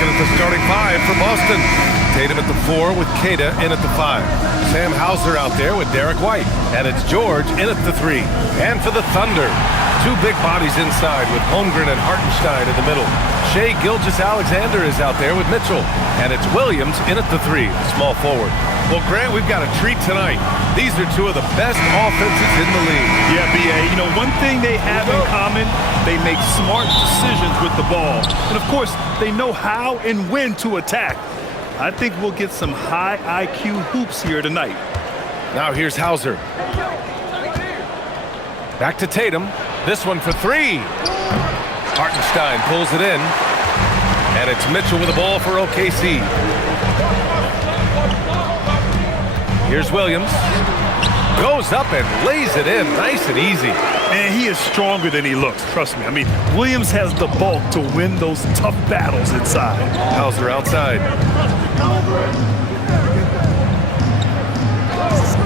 looking at the starting five for Boston. Tatum at the 4 with Kata in at the 5. Sam Hauser out there with Derek White. And it's George in at the 3. And for the Thunder, two big bodies inside with Holmgren and Hartenstein in the middle. Shai Gilgeous-Alexander is out there with Mitchell. And it's Williams in at the 3, small forward. Well, Grant, we've got a treat tonight. These are two of the best offenses in the league. Yeah, B.A. You know, one thing they have in common, they make smart decisions with the ball. And, of course, they know how and when to attack. I think we'll get some high IQ hoops here tonight. Now here's Hauser. Back to Tatum. This one for 3. Hartenstein pulls it in. And it's Mitchell with the ball for OKC. Here's Williams. Goes up and lays it in nice and easy. Man, he is stronger than he looks, trust me. I mean, Williams has the bulk to win those tough battles inside. Hauser outside.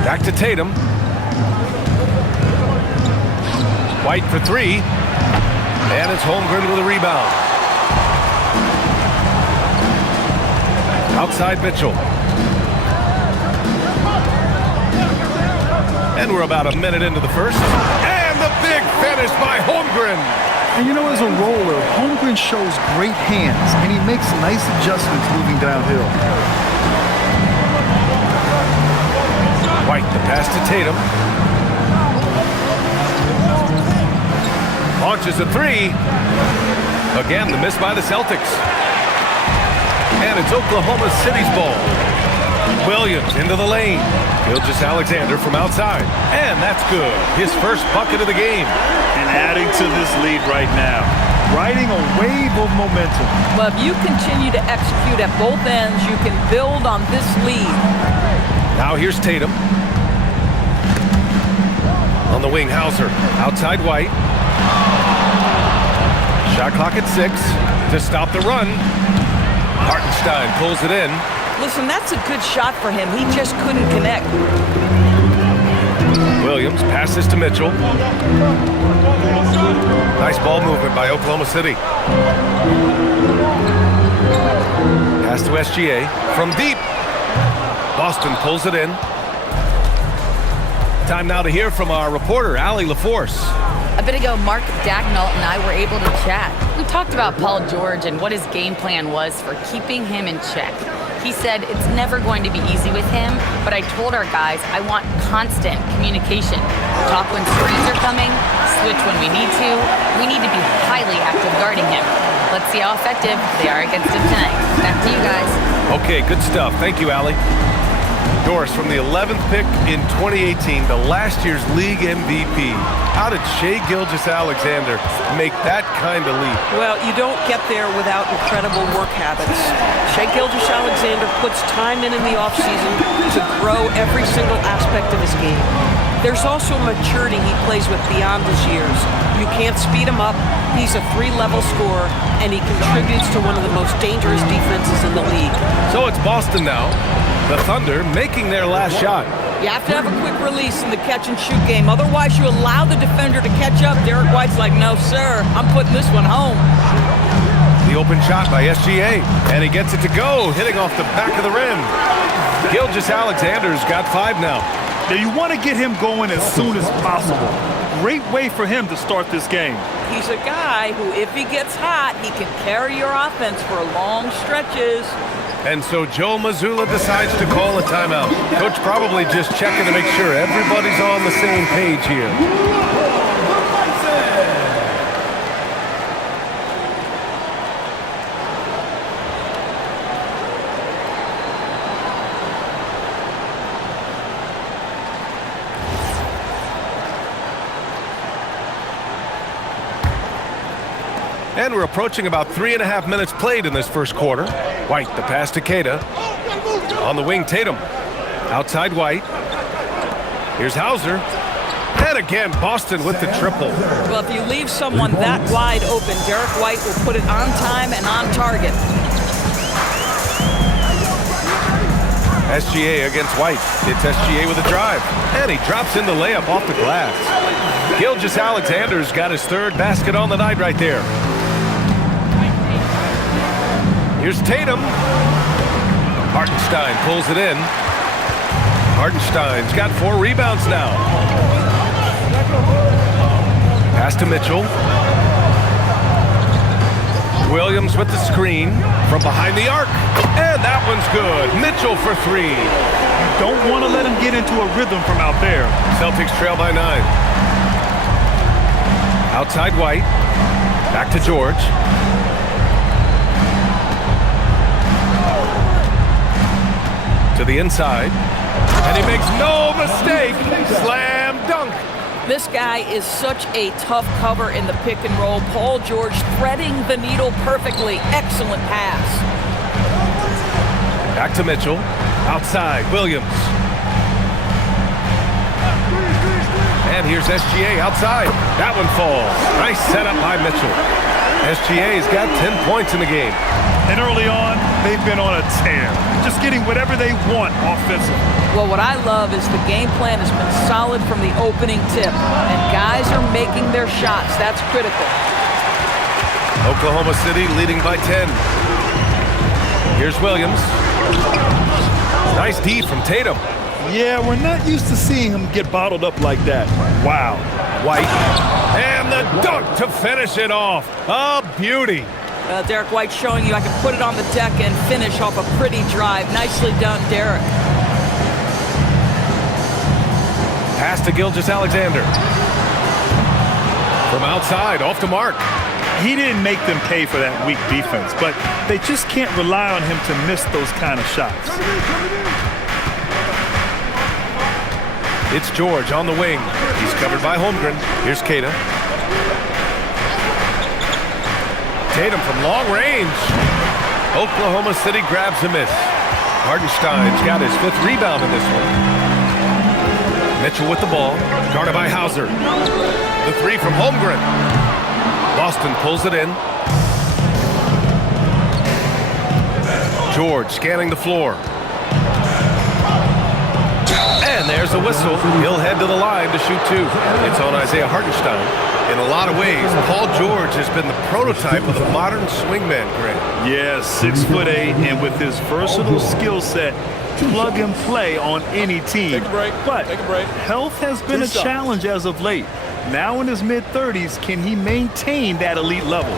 Back to Tatum. White for 3. And it's Holmgren with a rebound. Outside Mitchell. And we're about a minute into the first. And the big finish by Holmgren. And you know, as a roller, Holmgren shows great hands, and he makes nice adjustments moving downhill. White, the pass to Tatum. Launches a 3. Again, the miss by the Celtics. And it's Oklahoma City's ball. Williams into the lane. Gilgeous-Alexander from outside. And that's good. His first bucket of the game. And adding to this lead right now. Riding a wave of momentum. Well, if you continue to execute at both ends, you can build on this lead. Now here's Tatum. On the wing, Hauser. Outside White. Shot clock at 6 to stop the run. Hartenstein pulls it in. Listen, that's a good shot for him. He just couldn't connect. Williams passes to Mitchell. Nice ball movement by Oklahoma City. Pass to SGA from deep. Boston pulls it in. Time now to hear from our reporter, Allie LaForce. A bit ago, Mark Dagnall and I were able to chat. We talked about Paul George and what his game plan was for keeping him in check. He said it's never going to be easy with him, but I told our guys I want constant communication. Talk when screens are coming, switch when we need to. We need to be highly active guarding him. Let's see how effective they are against him tonight. Back to you guys. Okay, good stuff. Thank you, Allie. Doris, from the 11th pick in 2018 to last year's league MVP, how did Shai Gilgeous-Alexander make that kind of leap? Well, you don't get there without incredible work habits. Shai Gilgeous-Alexander puts time in the offseason to grow every single aspect of his game. There's also maturity he plays with beyond his years. You can't speed him up. He's a 3-level scorer, and he contributes to one of the most dangerous defenses in the league. So it's Boston now. The Thunder making their last shot. You have to have a quick release in the catch-and-shoot game. Otherwise, you allow the defender to catch up. Derek White's like, no, sir. I'm putting this one home. The open shot by SGA, and he gets it to go, hitting off the back of the rim. Gilgeous-Alexander's got 5 now. Now, you want to get him going as soon as possible. Great way for him to start this game. He's a guy who, if he gets hot, he can carry your offense for long stretches. And so Joe Mazzulla decides to call a timeout. Coach probably just checking to make sure everybody's on the same page here. And we're approaching about 3.5 minutes played in this first quarter. White, the pass to Kata. On the wing, Tatum. Outside White. Here's Hauser. And again, Boston with the triple. Well, if you leave someone that wide open, Derek White will put it on time and on target. SGA against White. It's SGA with a drive. And he drops in the layup off the glass. Gilgeous-Alexander's got his 3rd basket on the night right there. Here's Tatum. Hartenstein pulls it in. Hartenstein's got 4 rebounds now. Pass to Mitchell. Williams with the screen from behind the arc. And that one's good. Mitchell for 3. Don't want to let him get into a rhythm from out there. Celtics trail by 9. Outside White. Back to George. To the inside. And he makes no mistake. Slam dunk. This guy is such a tough cover in the pick and roll. Paul George threading the needle perfectly. Excellent pass. Back to Mitchell. Outside, Williams. And here's SGA outside. That one falls. Nice setup by Mitchell. SGA's got 10 points in the game. And early on, they've been on a tear. Just getting whatever they want offensively. Well, what I love is the game plan has been solid from the opening tip. And guys are making their shots. That's critical. Oklahoma City leading by 10. Here's Williams. Nice D from Tatum. Yeah, we're not used to seeing him get bottled up like that. Wow. White. And the dunk to finish it off. A beauty. Derek White showing you I can put it on the deck and finish off a pretty drive. Nicely done, Derek. Pass to Gilgeous-Alexander. From outside, off to Mark. He didn't make them pay for that weak defense, but they just can't rely on him to miss those kind of shots. It's George on the wing. He's covered by Holmgren. Here's Keita. Tatum from long range. Oklahoma City grabs a miss. Hartenstein's got his 5th rebound in this one. Mitchell with the ball. Guarded by Hauser. The 3 from Holmgren. Boston pulls it in. George scanning the floor. And there's a whistle. He'll head to the line to shoot 2. It's on Isaiah Hartenstein. In a lot of ways, Paul George has been the prototype of the modern swingman, Greg. Yeah, 6'8", and with his versatile skill set, plug and play on any team. Take a break. But Take a break. health has been a challenge as of late. Now in his mid-30s, can he maintain that elite level?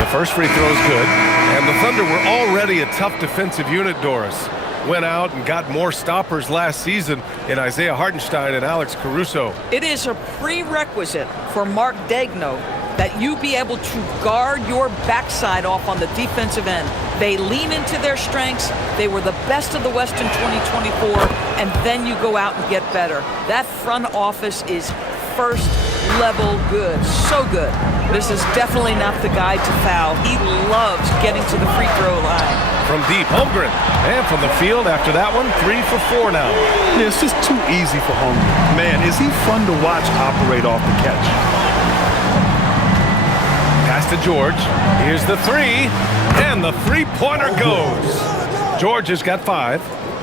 The first free throw is good, and the Thunder were already a tough defensive unit, Doris. Went out and got more stoppers last season in Isaiah Hartenstein and Alex Caruso. It is a prerequisite for Mark Daigneault that you be able to guard your backside off on the defensive end. They lean into their strengths. They were the best of the West in 2024, and then you go out and get better. That front office is first level good. So good. This is definitely not the guy to foul. He loves getting to the free throw line. From deep, Holmgren. And from the field after that one, 3 for 4 now. Yeah, it's just too easy for Holmgren. Man, is he fun to watch operate off the catch. Pass to George. Here's the 3. And the three-pointer goes. George has got 5.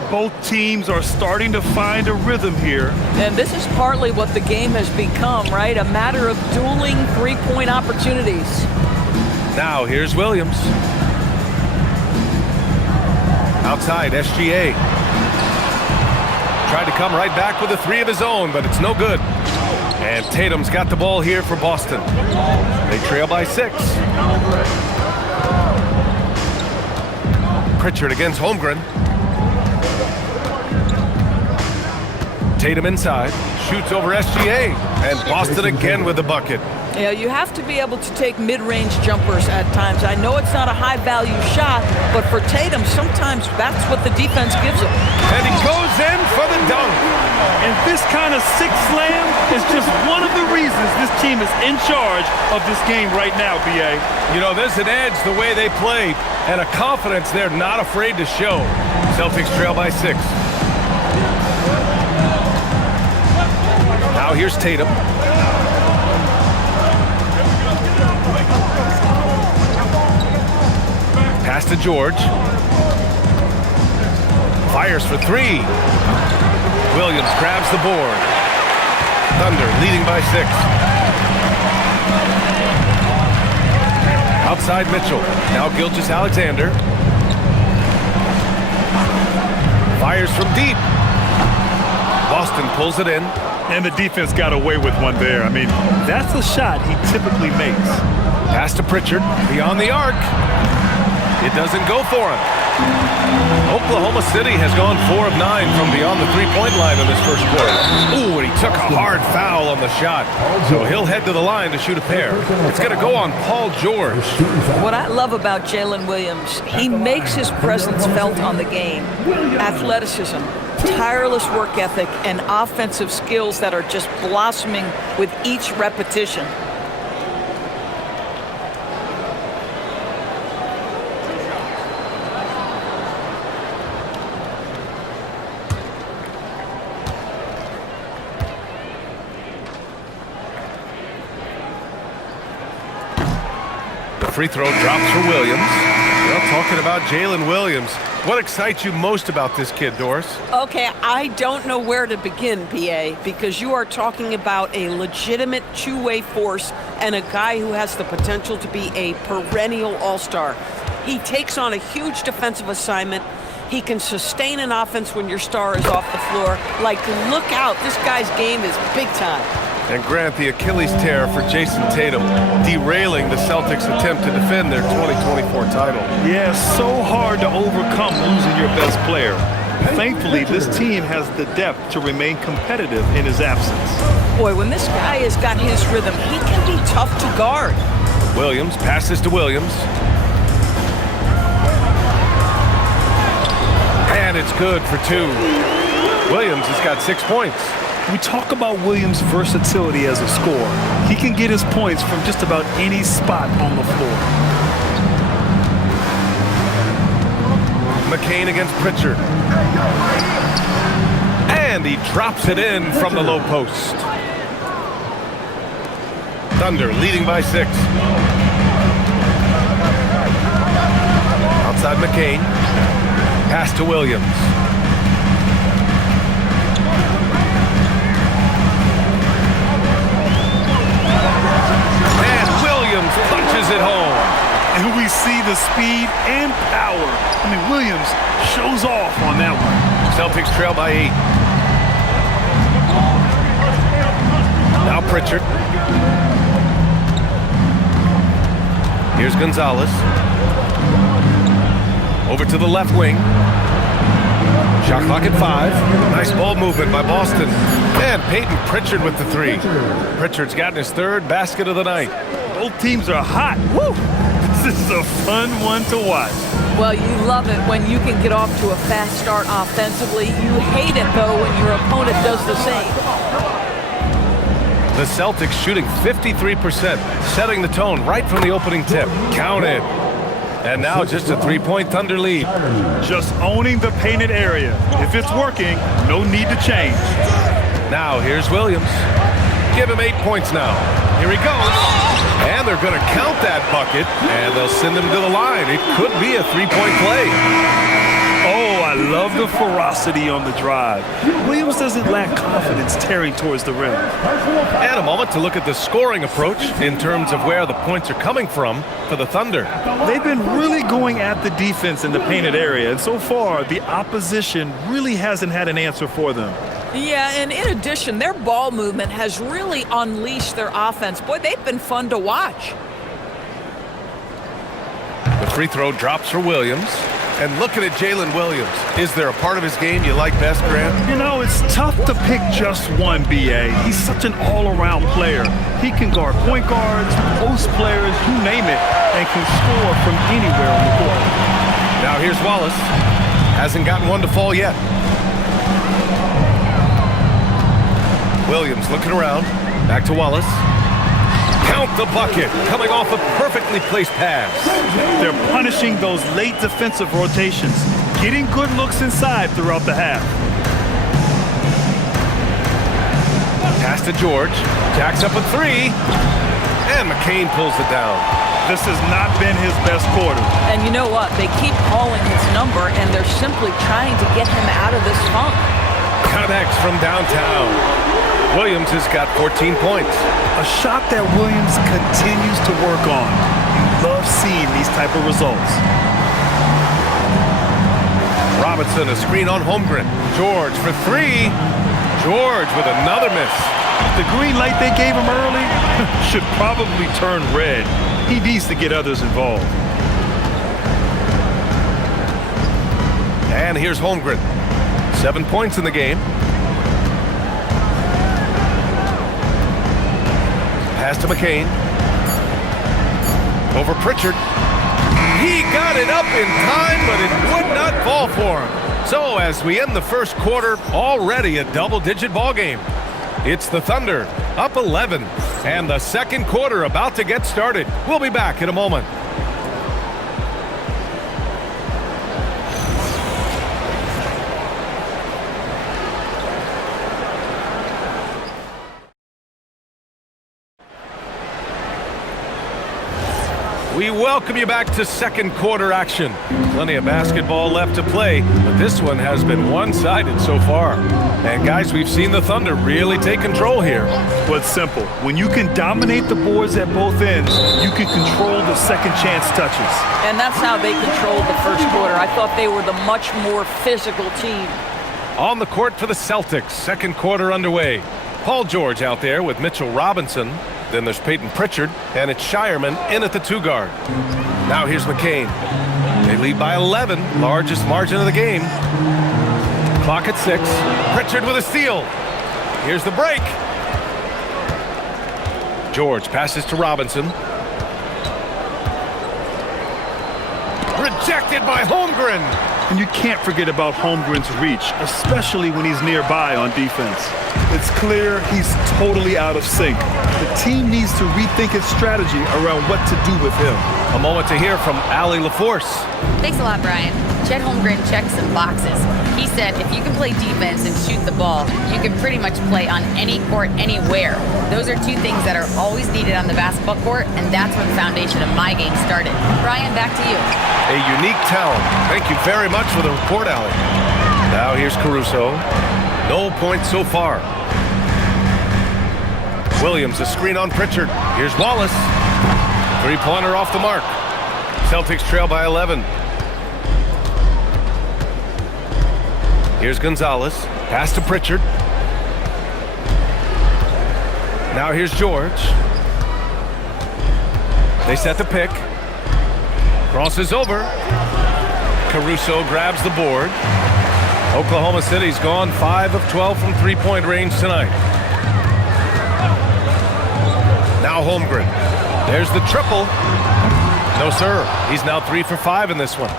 Both teams are starting to find a rhythm here. And this is partly what the game has become, right? A matter of dueling three-point opportunities. Now here's Williams. Outside, SGA. Tried to come right back with a 3 of his own, but it's no good. And Tatum's got the ball here for Boston. They trail by 6. Pritchard against Holmgren. Tatum inside, shoots over SGA, and Boston again with the bucket. Yeah, you have to be able to take mid-range jumpers at times. I know it's not a high-value shot, but for Tatum, sometimes that's what the defense gives him. And he goes in for the dunk. And this kind of six slam is just one of the reasons this team is in charge of this game right now, B.A. You know, there's an edge the way they play, and a confidence they're not afraid to show. Celtics trail by 6. Now here's Tatum. Pass to George. Fires for 3. Williams grabs the board. Thunder leading by 6. Outside Mitchell. Now Gilgeous-Alexander. Fires from deep. Boston pulls it in. And the defense got away with one there. I mean, that's a shot he typically makes. Pass to Pritchard. Beyond the arc. It doesn't go for him. Oklahoma City has gone 4 of 9 from beyond the three-point line in this first quarter. Ooh, and he took a hard foul on the shot. So he'll head to the line to shoot a pair. It's going to go on Paul George. What I love about Jalen Williams, he makes his presence felt on the game. Athleticism, tireless work ethic, and offensive skills that are just blossoming with each repetition. Free throw drops for Williams. Well, talking about Jalen Williams, what excites you most about this kid, Doris? Okay, I don't know where to begin, PA, because you are talking about a legitimate two-way force and a guy who has the potential to be a perennial all-star. He takes on a huge defensive assignment. He can sustain an offense when your star is off the floor. Like, look out, this guy's game is big time. And Grant, the Achilles tear for Jason Tatum, derailing the Celtics' attempt to defend their 2024 title. Yeah, so hard to overcome losing your best player. Thankfully, this team has the depth to remain competitive in his absence. Boy, when this guy has got his rhythm, he can be tough to guard. Williams passes to Williams. And it's good for 2. Williams has got 6 points. We talk about Williams' versatility as a scorer. He can get his points from just about any spot on the floor. McCain against Pritchard. And he drops it in from the low post. Thunder leading by 6. Outside McCain. Pass to Williams. Punches it home. And we see the speed and power. I mean, Williams shows off on that one. Celtics trail by 8. Now Pritchard. Here's Gonzalez. Over to the left wing. Shot clock at 5. Nice ball movement by Boston. And Peyton Pritchard with the 3. Pritchard's gotten his 3rd basket of the night. Both teams are hot. Woo! This is a fun one to watch. Well, you love it when you can get off to a fast start offensively. You hate it, though, when your opponent does the same. The Celtics shooting 53%, setting the tone right from the opening tip. Counted. And now just a 3-point Thunder lead. Just owning the painted area. If it's working, no need to change. Now here's Williams. Give him 8 points now. Here he goes. And they're going to count that bucket, and they'll send him to the line. It could be a 3-point play. Oh, I love the ferocity on the drive. Williams doesn't lack confidence tearing towards the rim. And a moment to look at the scoring approach in terms of where the points are coming from for the Thunder. They've been really going at the defense in the painted area, and so far, the opposition really hasn't had an answer for them. Yeah, and in addition, their ball movement has really unleashed their offense. Boy, they've been fun to watch. The free throw drops for Williams. And looking at Jalen Williams, is there a part of his game you like best, Grant? You know, it's tough to pick just one, B.A. He's such an all-around player. He can guard point guards, post players, you name it, and can score from anywhere on the court. Now here's Wallace. Hasn't gotten one to fall yet. Williams looking around. Back to Wallace. Count the bucket. Coming off a perfectly placed pass. They're punishing those late defensive rotations. Getting good looks inside throughout the half. Pass to George. Jacks up a 3. And McCain pulls it down. This has not been his best quarter. And you know what? They keep calling his number, and they're simply trying to get him out of this funk. Connects from downtown. Williams has got 14 points. A shot that Williams continues to work on. You love seeing these type of results. Robinson, a screen on Holmgren. George for three. George with another miss. The green light they gave him early should probably turn red. He needs to get others involved. And here's Holmgren. 7 points in the game. Pass to McCain. Over Pritchard. He got it up in time, but it would not fall for him. So as we end the first quarter, already a double-digit ball game. It's the Thunder, up 11, and the second quarter about to get started. We'll be back in a moment. We welcome you back to second quarter action. Plenty of basketball left to play, but this one has been one-sided so far. And guys, we've seen the Thunder really take control here. Well, it's simple. When you can dominate the boards at both ends, you can control the second chance touches. And that's how they controlled the first quarter. I thought they were the much more physical team. On the court for the Celtics, second quarter underway. Paul George out there with Mitchell Robinson. Then there's Peyton Pritchard, and it's Shireman in at the 2 guard. Now here's McCain. They lead by 11, largest margin of the game. Clock at 6. Pritchard with a steal. Here's the break. George passes to Robinson. Rejected by Holmgren. And you can't forget about Holmgren's reach, especially when he's nearby on defense. It's clear he's totally out of sync. The team needs to rethink its strategy around what to do with him. A moment to hear from Allie LaForce. Thanks a lot, Brian. Chet Holmgren checks some boxes. He said if you can play defense and shoot the ball, you can pretty much play on any court, anywhere. Those are two things that are always needed on the basketball court, and that's where the foundation of my game started. Brian, back to you. A unique talent. Thank you very much for the report, Allie. Now here's Caruso. No points so far. Williams, a screen on Pritchard. Here's Wallace. Three-pointer off the mark. Celtics trail by 11. Here's Gonzalez. Pass to Pritchard. Now here's George. They set the pick. Crosses over. Caruso grabs the board. Oklahoma City's gone 5 of 12 from three-point range tonight. Now Holmgren. There's the triple. No, sir. He's now 3 for 5 in this one.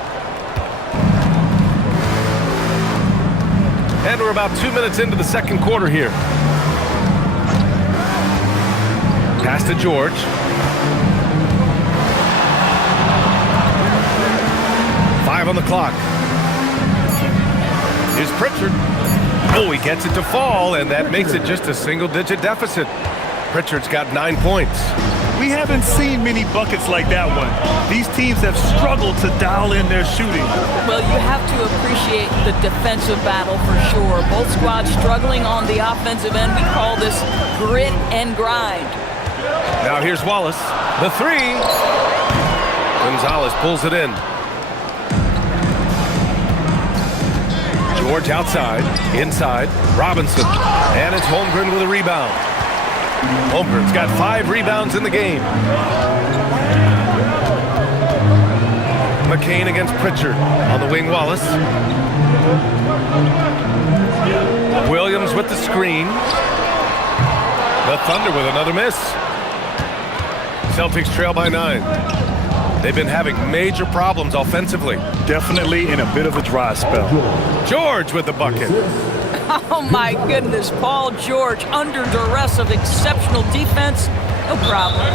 And we're about 2 minutes into the second quarter here. Pass to George. Five on the clock. Here's Pritchard. Oh, he gets it to fall, and that makes it just a single-digit deficit. Pritchard's got 9 points. We haven't seen many buckets like that one. These teams have struggled to dial in their shooting. Well, you have to appreciate the defensive battle for sure. Both squads struggling on the offensive end. We call this grit and grind. Now here's Wallace. The three. Gonzalez pulls it in. George outside, inside, Robinson, and it's Holmgren with a rebound. Holmgren's got 5 rebounds in the game. McCain against Pritchard. On the wing, Wallace. Williams with the screen. The Thunder with another miss. Celtics trail by 9. They've been having major problems offensively. Definitely in a bit of a dry spell. George with the bucket. Oh, my goodness. Paul George under duress of exceptional defense. No problem.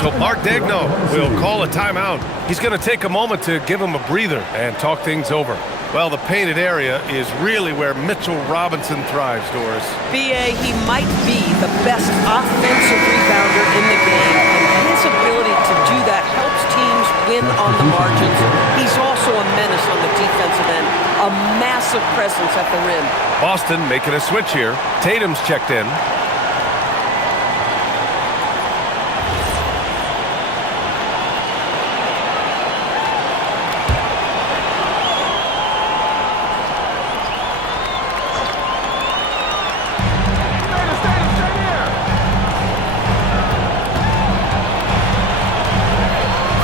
So Mark Daigneault will call a timeout. He's going to take a moment to give him a breather and talk things over. Well, the painted area is really where Mitchell Robinson thrives, Doris. B.A., he might be the best offensive rebounder in the game, and his ability to do that helps teams win on the margins. He's also a menace on the defensive end, a massive presence at the rim. Boston making a switch here. Tatum's checked in.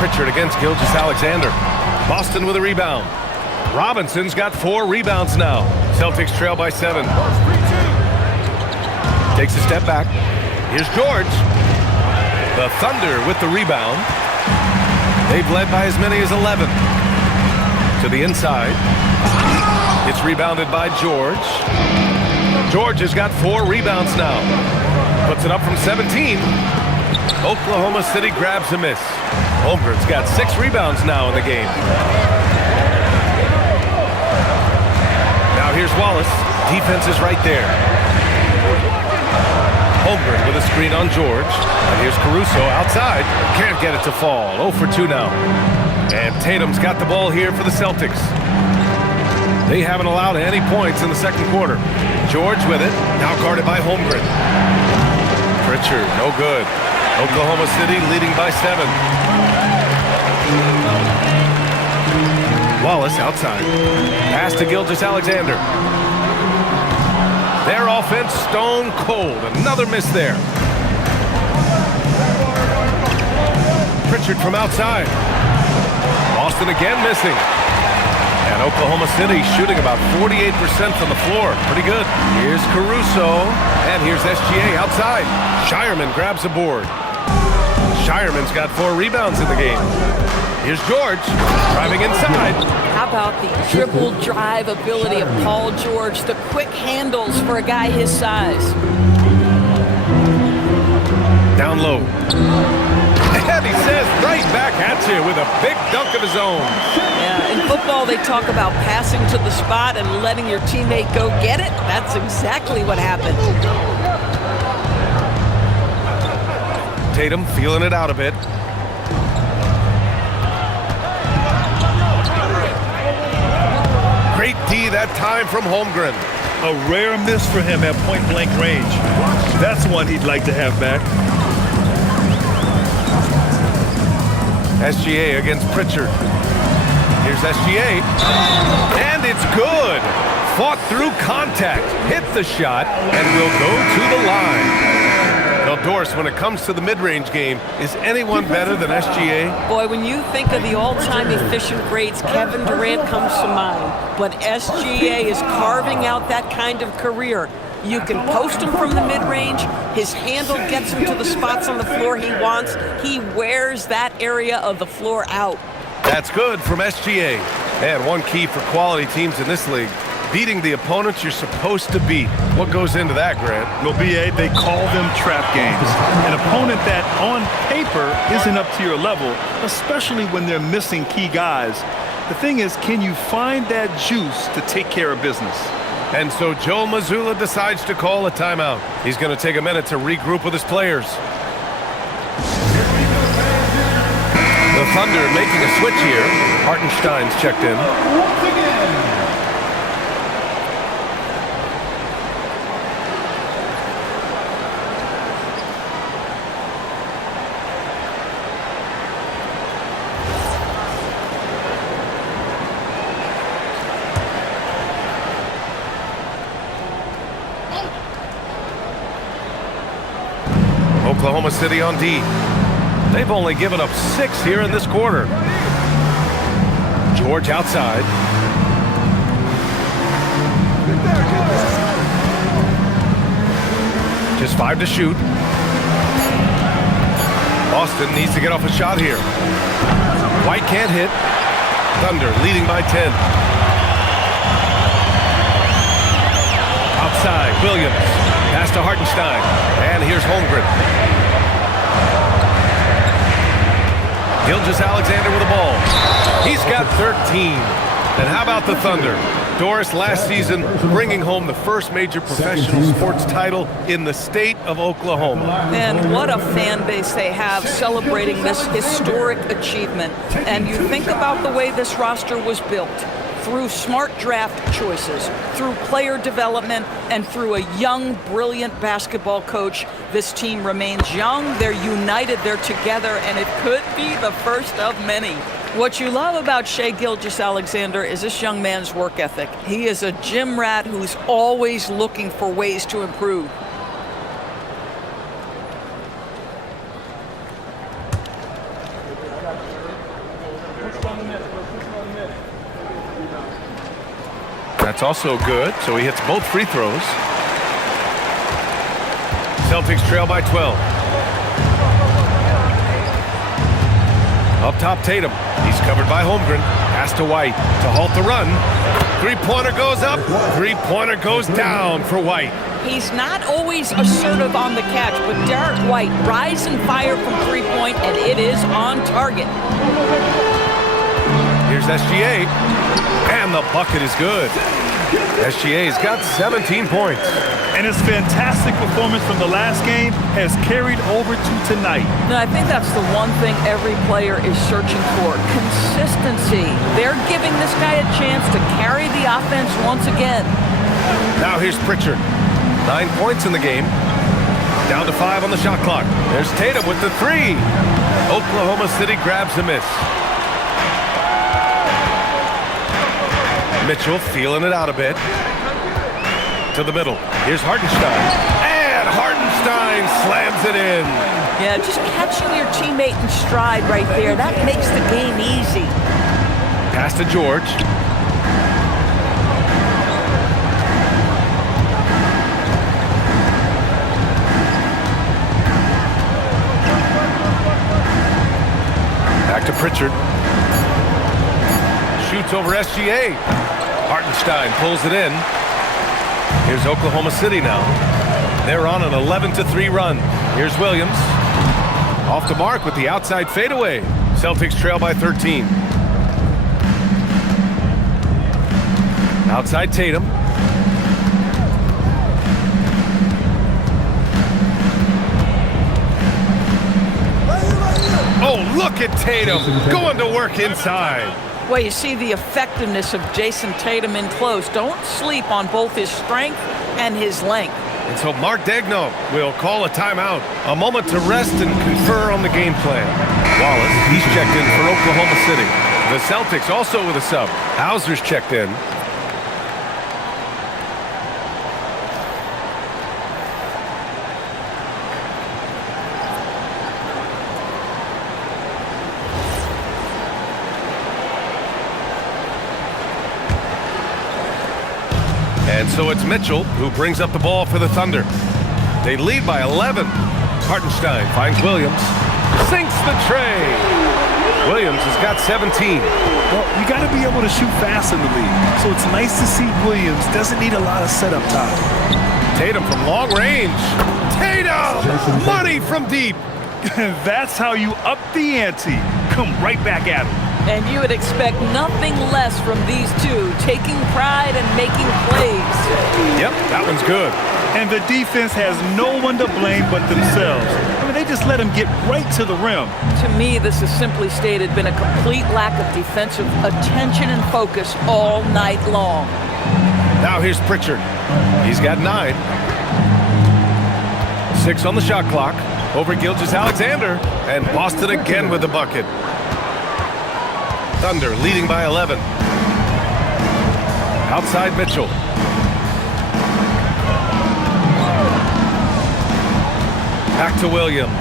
Pritchard against Gilgeous-Alexander. Boston with a rebound. Robinson's got 4 rebounds now. Celtics trail by 7. Takes a step back. Here's George. The Thunder with the rebound. They've led by as many as 11. To the inside. It's rebounded by George. George has got 4 rebounds now. Puts it up from 17. Oklahoma City grabs a miss. Holmgren's got 6 rebounds now in the game. Now here's Wallace. Defense is right there. Holmgren with a screen on George. And here's Caruso outside. Can't get it to fall. 0 for 2 now. And Tatum's got the ball here for the Celtics. They haven't allowed any points in the second quarter. George with it. Now guarded by Holmgren. Pritchard, no good. Oklahoma City leading by 7. Wallace outside. Pass to Gilgeous-Alexander. Their offense stone cold. Another miss there. Pritchard from outside. Boston again missing. And Oklahoma City shooting about 48% from the floor. Pretty good. Here's Caruso. And here's SGA outside. Shireman grabs a board. Shireman's got 4 rebounds in the game. Here's George driving inside. How about the dribble drive ability of Paul George? The quick handles for a guy his size. Down low. And he says right back at you with a big dunk of his own. Yeah, in football they talk about passing to the spot and letting your teammate go get it. That's exactly what happened. Tatum feeling it out a bit. Great D that time from Holmgren. A rare miss for him at point-blank range. That's one he'd like to have back. SGA against Pritchard. Here's SGA. And it's good. Fought through contact. Hit the shot and will go to the line. Now, Doris, when it comes to the mid-range game, is anyone better than SGA? Boy, when you think of the all-time efficient greats, Kevin Durant comes to mind. But SGA is carving out that kind of career. You can post him from the mid-range. His handle gets him to the spots on the floor he wants. He wears that area of the floor out. That's good from SGA. And one key for quality teams in this league, beating the opponents you're supposed to beat. What goes into that, Grant? Well, BA, they call them trap games. An opponent that on paper isn't up to your level, especially when they're missing key guys. The thing is, can you find that juice to take care of business? And so Joe Mazzulla decides to call a timeout. He's going to take a minute to regroup with his players. The Thunder making a switch here. Hartenstein's checked in. Oklahoma City on D. They've only given up 6 here in this quarter. George outside. Just 5 to shoot. Boston needs to get off a shot here. White can't hit. Thunder leading by 10. Outside, Williams. Pass to Hartenstein. And here's Holmgren. Gilgeous-Alexander with the ball. He's got 13. And how about the Thunder? Doris, last season, bringing home the first major professional sports title in the state of Oklahoma. And what a fan base they have celebrating this historic achievement. And you think about the way this roster was built. Through smart draft choices, through player development, and through a young, brilliant basketball coach, this team remains young, they're united, they're together, and it could be the first of many. What you love about Shai Gilgeous-Alexander is this young man's work ethic. He is a gym rat who's always looking for ways to improve. That's also good, so he hits both free throws. Celtics trail by 12. Up top, Tatum. He's covered by Holmgren. Pass to White to halt the run. Three-pointer goes up. Three-pointer goes down for White. He's not always assertive on the catch, but Derek White, rise and fire from three-point, and it is on target. Here's SGA, and the bucket is good. SGA's got 17 points. And his fantastic performance from the last game has carried over to tonight. No, I think that's the one thing every player is searching for, consistency. They're giving this guy a chance to carry the offense once again. Now here's Pritchard. 9 points in the game. Down to 5 on the shot clock. There's Tatum with the three. Oklahoma City grabs a miss. Mitchell feeling it out a bit. To the middle. Here's Hartenstein. And Hartenstein slams it in. Yeah, just catching your teammate in stride right there, that makes the game easy. Pass to George. Back to Pritchard. Shoots over SGA. Hartenstein pulls it in. Here's Oklahoma City now. They're on an 11-3 run. Here's Williams. Off the mark with the outside fadeaway. Celtics trail by 13. Outside Tatum. Oh, look at Tatum going to work inside. Well, you see the effectiveness of Jason Tatum in close. Don't sleep on both his strength and his length. And so Mark Daigneault will call a timeout. A moment to rest and confer on the game plan. Wallace, he's checked in for Oklahoma City. The Celtics also with a sub. Hauser's checked in. And so it's Mitchell who brings up the ball for the Thunder. They lead by 11. Hartenstein finds Williams. Sinks the tray. Williams has got 17. Well, you got to be able to shoot fast in the league. So it's nice to see Williams doesn't need a lot of setup time. Tatum from long range. Tatum! Money from deep. That's how you up the ante. Come right back at him. And you would expect nothing less from these two, taking pride and making plays. Yep, that one's good. And the defense has no one to blame but themselves. I mean, they just let him get right to the rim. To me, this has simply stated been a complete lack of defensive attention and focus all night long. Now here's Pritchard. He's got 9. 6 on the shot clock. Over Gilgeous-Alexander. And Boston again with the bucket. Thunder leading by 11. Outside Mitchell. Back to Williams.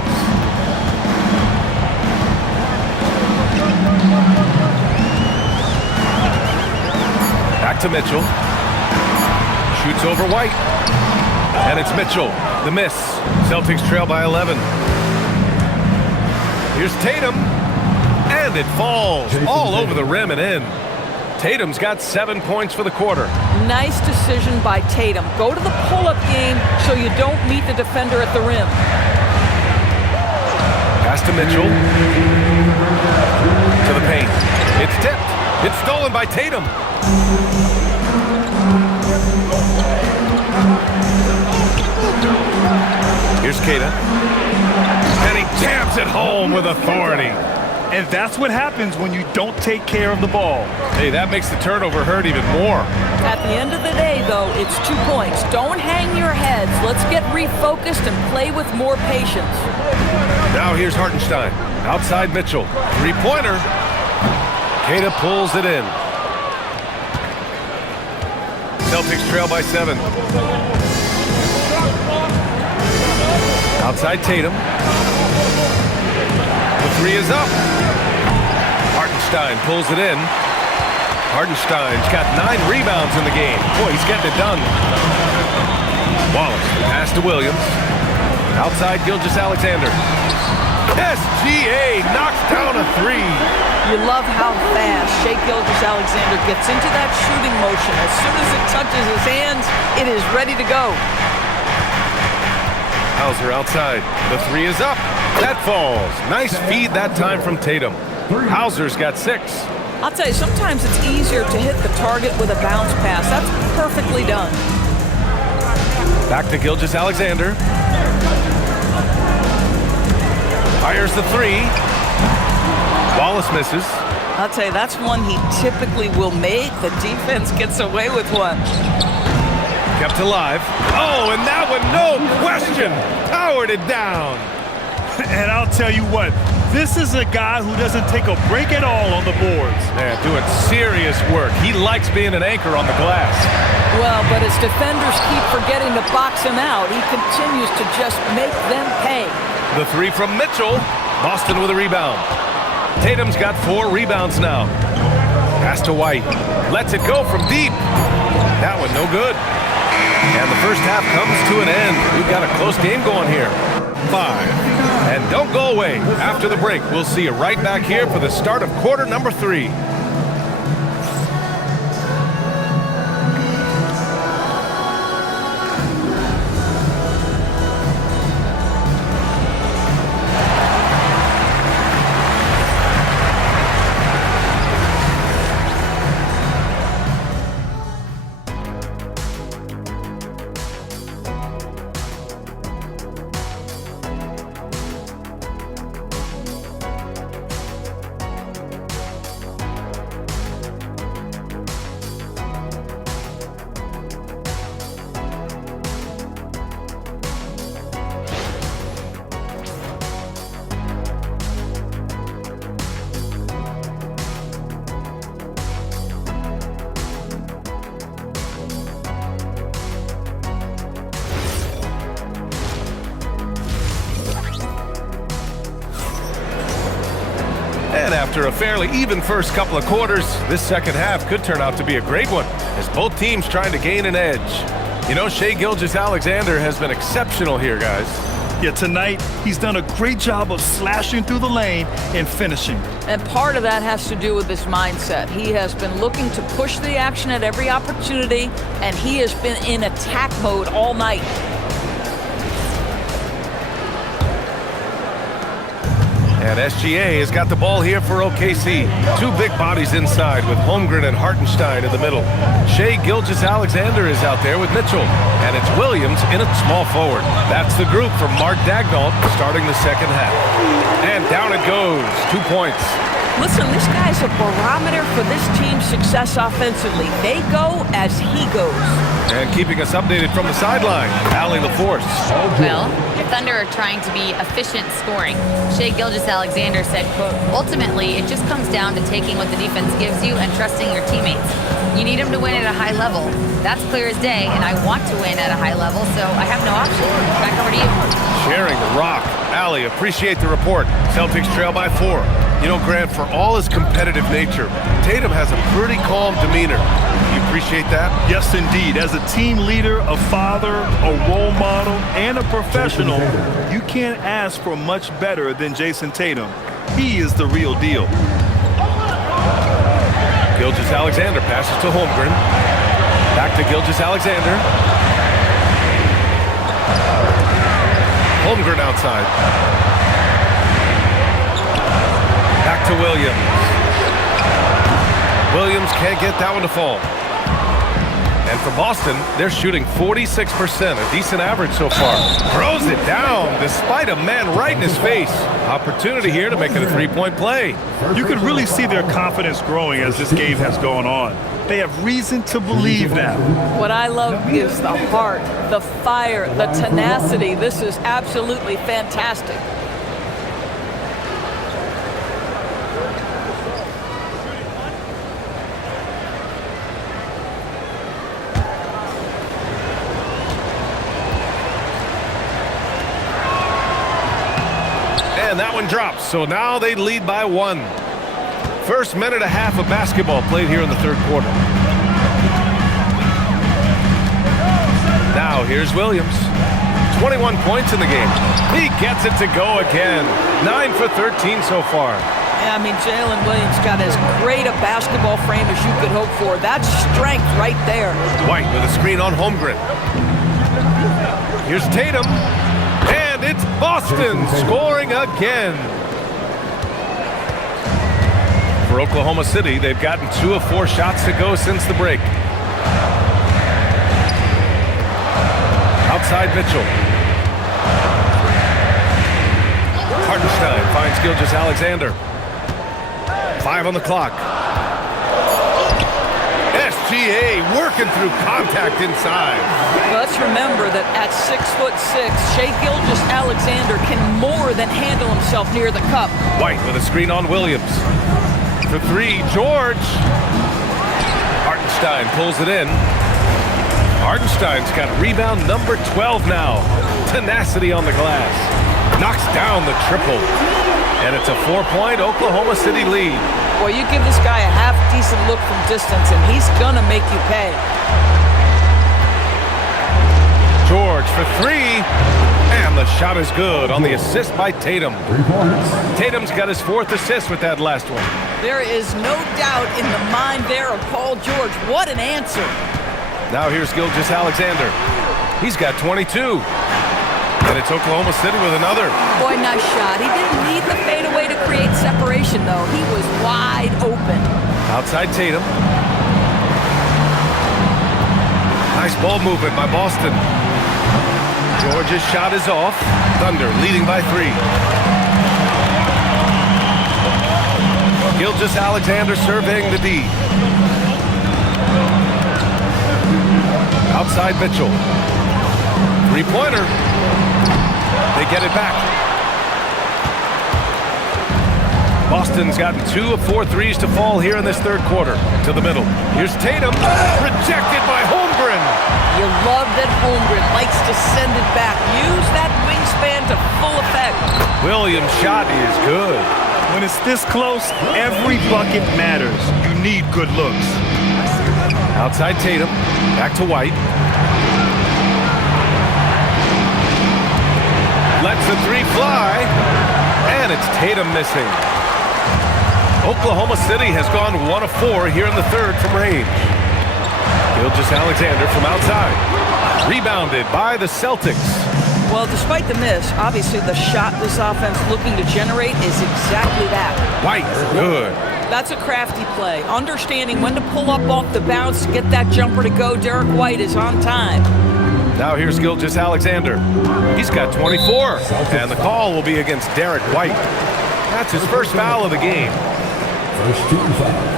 Back to Mitchell. Shoots over White. And it's Mitchell. The miss. Celtics trail by 11. Here's Tatum. And it falls all over the rim and in. Tatum's got 7 points for the quarter. Nice decision by Tatum. Go to the pull-up game so you don't meet the defender at the rim. Pass to Mitchell. To the paint. It's tipped. It's stolen by Tatum. Here's Keita. And he jams it home with authority. And that's what happens when you don't take care of the ball. Hey, that makes the turnover hurt even more. At the end of the day, though, it's 2 points. Don't hang your heads. Let's get refocused and play with more patience. Now here's Hartenstein. Outside Mitchell. Three-pointer. Keita pulls it in. Celtics trail by 7. Outside Tatum. The three is up. Hartenstein pulls it in. Hartenstein's got 9 rebounds in the game. Boy, he's getting it done. Wallace, pass to Williams. Outside Gilgeous-Alexander. SGA knocks down a 3. You love how fast Shai Gilgeous-Alexander gets into that shooting motion. As soon as it touches his hands, it is ready to go. Hauser outside. The 3 is up. That falls. Nice feed that time from Tatum. Hauser's got 6. I'll tell you, sometimes it's easier to hit the target with a bounce pass. That's perfectly done. Back to Gilgeous-Alexander. Fires the 3. Wallace misses. I'll tell you, that's one he typically will make. The defense gets away with one. Kept alive. Oh, and that one, no question, powered it down. And I'll tell you what, this is a guy who doesn't take a break at all on the boards. Man, doing serious work. He likes being an anchor on the glass. Well, but as defenders keep forgetting to box him out, he continues to just make them pay. The 3 from Mitchell. Boston with a rebound. Tatum's got 4 rebounds now. Pass to White. Lets it go from deep. That one no good. And the first half comes to an end. We've got a close game going here. 5. And don't go away. After the break, we'll see you right back here for the start of quarter number 3. And after a fairly even first couple of quarters, this second half could turn out to be a great one as both teams trying to gain an edge. You know, Shai Gilgeous-Alexander has been exceptional here, guys. Yeah, tonight he's done a great job of slashing through the lane and finishing. And part of that has to do with his mindset. He has been looking to push the action at every opportunity, and he has been in attack mode all night. And SGA has got the ball here for OKC. 2 big bodies inside with Holmgren and Hartenstein in the middle. Shai Gilgeous-Alexander is out there with Mitchell. And it's Williams in at small forward. That's the group from Mark Daigneault starting the second half. And down it goes. 2 points. Listen, this guy's a barometer for this team's success offensively. They go as he goes. And keeping us updated from the sideline, Allie LaForce. Well, the Thunder are trying to be efficient scoring. Shai Gilgeous-Alexander said, quote, ultimately, it just comes down to taking what the defense gives you and trusting your teammates. You need them to win at a high level. That's clear as day, and I want to win at a high level, so I have no option. Back over to you. Sharing the rock. Allie, appreciate the report. Celtics trail by 4. You know, Grant, for all his competitive nature, Tatum has a pretty calm demeanor. You appreciate that? Yes, indeed. As a team leader, a father, a role model, and a professional, you can't ask for much better than Jason Tatum. He is the real deal. Gilgeous-Alexander passes to Holmgren. Back to Gilgeous-Alexander. Holmgren outside. Back to Williams. Williams can't get that one to fall. And for Boston, they're shooting 46%, a decent average so far. Throws it down despite a man right in his face. Opportunity here to make it a 3-point play. You can really see their confidence growing as this game has gone on. They have reason to believe now. What I love is the heart, the fire, the tenacity. This is absolutely fantastic. And that one drops, so now they lead by 1. First minute and a half of basketball played here in the third quarter. Now here's Williams. 21 points in the game. He gets it to go again. 9 for 13 so far. Yeah, I mean, Jalen Williams got as great a basketball frame as you could hope for. That's strength right there. White with a screen on Holmgren. Here's Tatum. And it's Boston scoring again. For Oklahoma City, they've gotten 2 of 4 shots to go since the break. Outside Mitchell. Hartenstein finds Gilgeous-Alexander. 5 on the clock. SGA working through contact inside. Let's remember that at 6'6", Shai Gilgeous-Alexander can more than handle himself near the cup. White with a screen on Williams. For 3, George. Hartenstein pulls it in. Hartenstein's got rebound number 12 now. Tenacity on the glass. Knocks down the triple. And it's a 4-point Oklahoma City lead. Boy, you give this guy a half-decent look from distance, and he's gonna make you pay. George for 3. And the shot is good on the assist by Tatum. Tatum's got his 4th assist with that last one. There is no doubt in the mind there of Paul George. What an answer. Now here's Gilgeous-Alexander. He's got 22. And it's Oklahoma City with another. Boy, nice shot. He didn't need the fadeaway to create separation, though. He was wide open. Outside Tatum. Nice ball movement by Boston. George's shot is off. Thunder leading by 3. Gilgeous-Alexander surveying the D. Outside Mitchell. 3-pointer. They get it back. Boston's gotten 2 of 4 threes to fall here in this third quarter. To the middle. Here's Tatum. Rejected by Holmgren. You love that Holmgren likes to send it back. Use that wingspan to full effect. Williams' shot is good. When it's this close, every bucket matters. You need good looks. Outside Tatum. Back to White. Lets the 3 fly. And it's Tatum missing. Oklahoma City has gone 1 of 4 here in the third from range. Gilgeous-Alexander from outside. Rebounded by the Celtics. Well, despite the miss, obviously the shot this offense looking to generate is exactly that. White, good. That's a crafty play. Understanding when to pull up off the bounce to get that jumper to go. Derek White is on time. Now here's Gilgeous-Alexander. He's got 24. And the call will be against Derek White. That's his first foul of the game. First team foul.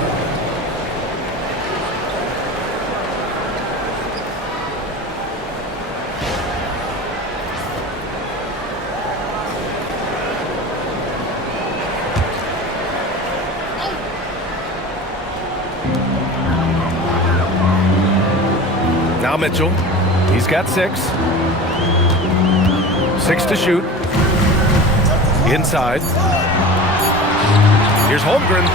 Now Mitchell. He's got 6. 6 to shoot. Inside. Here's Holmgren.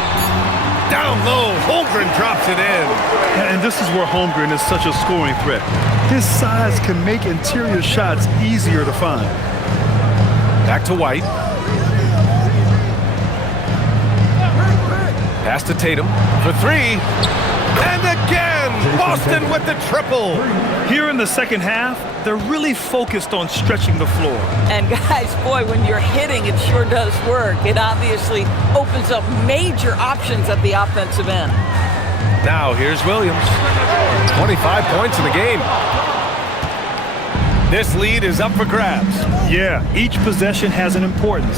Down low. Holmgren drops it in. And this is where Holmgren is such a scoring threat. His size can make interior shots easier to find. Back to White. Pass to Tatum for 3. And again, Boston with the triple. Here in the second half, they're really focused on stretching the floor. And guys, boy, when you're hitting, it sure does work. It obviously opens up major options at the offensive end. Now here's Williams. 25 points in the game. This lead is up for grabs. Yeah, each possession has an importance.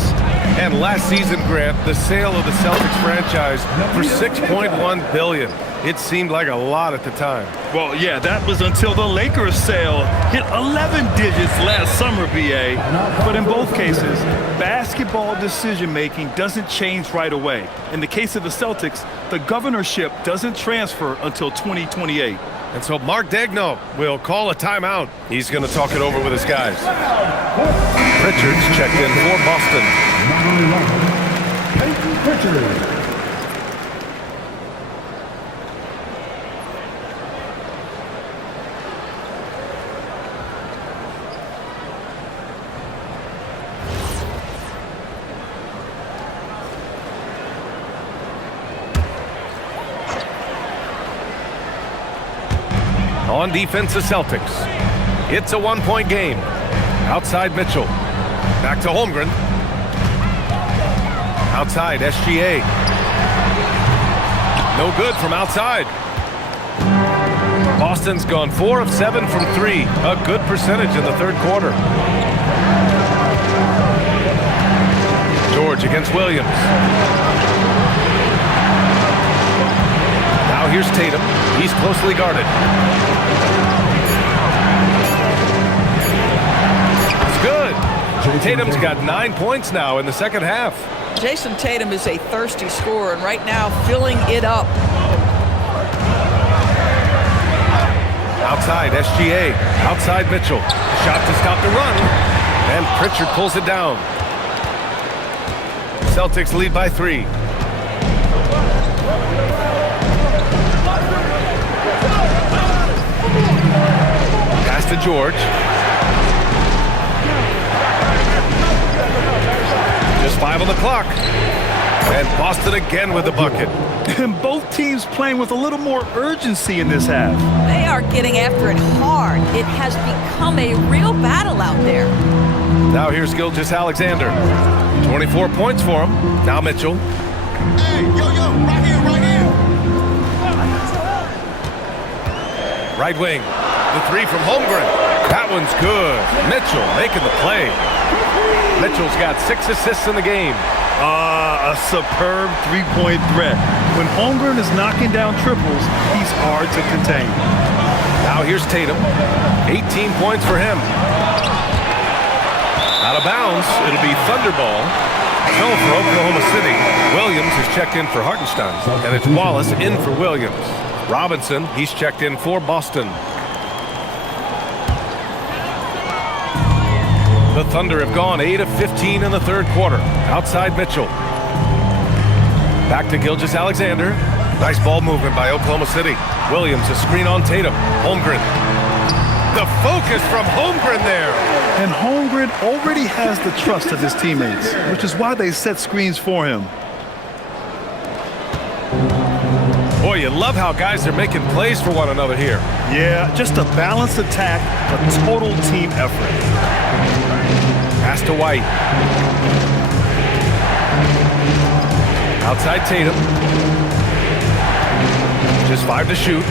And last season, Grant, the sale of the Celtics franchise for $6.1 billion. It seemed like a lot at the time. Well, yeah, that was until the Lakers sale hit 11 digits last summer, BA. But in both cases, basketball decision-making doesn't change right away. In the case of the Celtics, the governorship doesn't transfer until 2028. And so Mark Daigneault will call a timeout. He's going to talk it over with his guys. Pritchard's checked in for Boston. Number 11, Peyton Pritchard. On defense, the Celtics. It's a one-point game. Outside Mitchell. Back to Holmgren. Outside SGA. No good from outside. Boston's gone 4 of 7 from 3. A good percentage in the third quarter. George against Williams. Now here's Tatum. He's closely guarded. It's good. Tatum's got 9 points now in the second half. Jason Tatum is a thirsty scorer, and right now filling it up. Outside SGA. Outside Mitchell. Shot to stop the run. And Pritchard pulls it down. Celtics lead by 3. Pass to George. Just 5 on the clock. And Boston again with the bucket. And both teams playing with a little more urgency in this half. They are getting after it hard. It has become a real battle out there. Now here's Gilgeous-Alexander. 24 points for him. Now Mitchell. Hey, yo, right here. Right wing. The 3 from Holmgren. That one's good. Mitchell making the play. Mitchell's got 6 assists in the game. A superb three-point threat. When Holmgren is knocking down triples, he's hard to contain. Now here's Tatum. 18 points for him. Out of bounds. It'll be Thunderball. No for Oklahoma City. Williams is checked in for Hartenstein. And it's Wallace in for Williams. Robinson, he's checked in for Boston. The Thunder have gone 8 of 15 in the third quarter. Outside Mitchell. Back to Gilgeous-Alexander. Nice ball movement by Oklahoma City. Williams, a screen on Tatum. Holmgren. The focus from Holmgren there. And Holmgren already has the trust of his teammates, which is why they set screens for him. Boy, you love how guys are making plays for one another here. Yeah, just a balanced attack, a total team effort. Pass to White. Outside Tatum. Just 5 to shoot.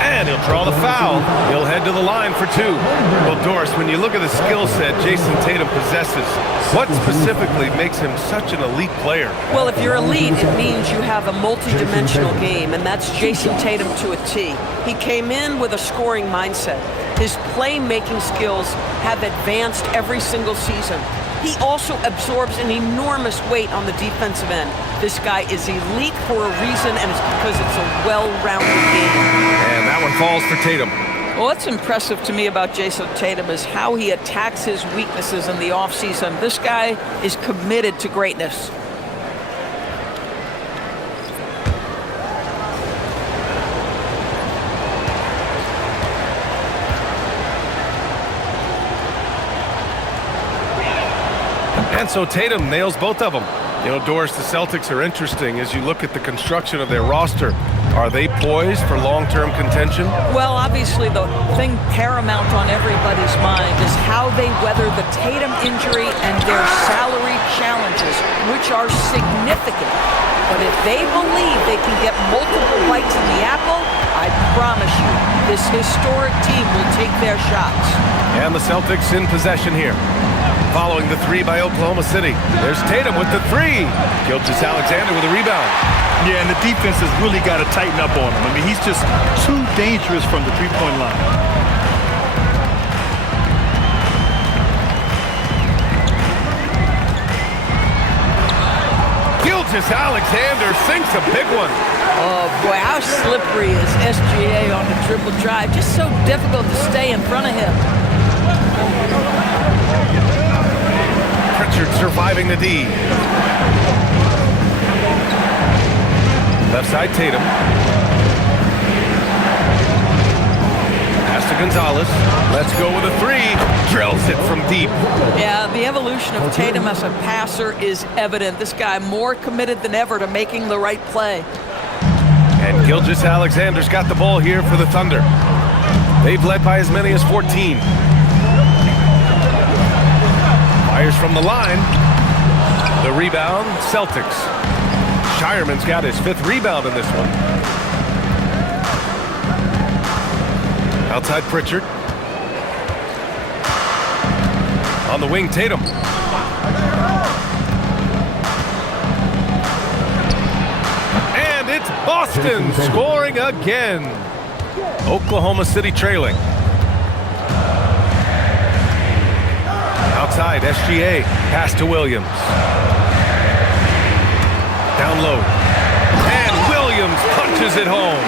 And he'll draw the foul. He'll head to the line for 2. Well, Doris, when you look at the skill set Jason Tatum possesses, what specifically makes him such an elite player? Well, if you're elite, it means you have a multi-dimensional game, and that's Jason Tatum to a T. He came in with a scoring mindset. His playmaking skills have advanced every single season. He also absorbs an enormous weight on the defensive end. This guy is elite for a reason, and it's because it's a well-rounded game. And that one falls for Tatum. Well, what's impressive to me about Jason Tatum is how he attacks his weaknesses in the offseason. This guy is committed to greatness. And so Tatum nails both of them. You know, Doris, the Celtics are interesting as you look at the construction of their roster. Are they poised for long-term contention? Well, obviously, the thing paramount on everybody's mind is how they weather the Tatum injury and their salary challenges, which are significant. But if they believe they can get multiple bites in the apple, I promise you, this historic team will take their shots. And the Celtics in possession here. Following the 3 by Oklahoma City. There's Tatum with the 3. Gilgeous-Alexander with a rebound. Yeah, and the defense has really got to tighten up on him. I mean, he's just too dangerous from the three-point line. Gilgeous-Alexander sinks a big one. Oh, boy, how slippery is SGA on the dribble drive. Just so difficult to stay in front of him. Pritchard surviving the D. Left side Tatum. Pass to Gonzalez. Let's go with a 3. Drills it from deep. Yeah, the evolution of Tatum as a passer is evident. This guy more committed than ever to making the right play. And Gilgeous-Alexander's got the ball here for the Thunder. They've led by as many as 14. Fires from the line. The rebound, Celtics. Shireman's got his 5th rebound in this one. Outside Pritchard. On the wing, Tatum. And it's Boston scoring again. Oklahoma City trailing. Outside, SGA. Pass to Williams. Down low. And Williams punches it home.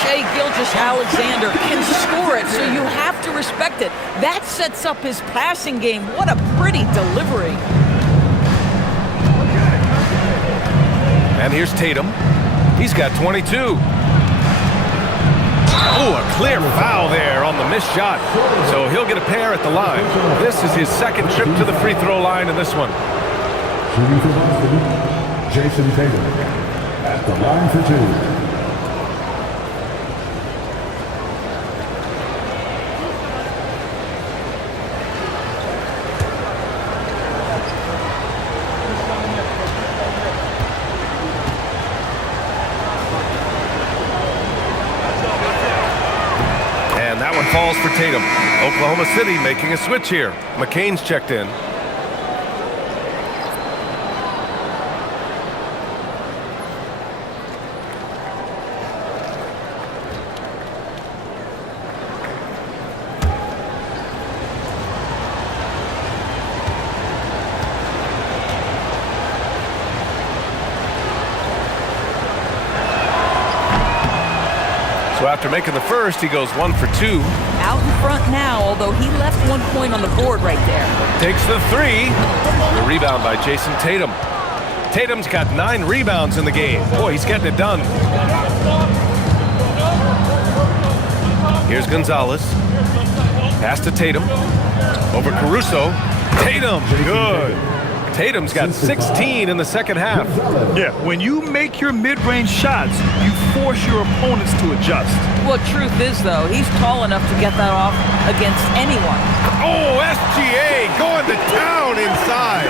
Shai Gilgeous-Alexander can score it, so you have to respect it. That sets up his passing game. What a pretty delivery. And here's Tatum. He's got 22. Oh, a clear foul there on the missed shot. So he'll get a pair at the line. This is his 2nd trip to the free throw line in this one. Shooting for Boston, Jason Tatum at the line for 2. Falls for Tatum. Oklahoma City making a switch here. McCain's checked in. So after making the first, he goes 1 for 2. Out in front now, although he left 1 point on the board right there. Takes the 3. The rebound by Jason Tatum. Tatum's got 9 rebounds in the game. Boy, he's getting it done. Here's Gonzalez. Pass to Tatum. Over Caruso. Tatum, good. Tatum's got 16 in the 2nd half. Yeah, when you make your mid-range shots, you force your opponents to adjust. Well, truth is, though, he's tall enough to get that off against anyone. Oh, SGA going to town inside.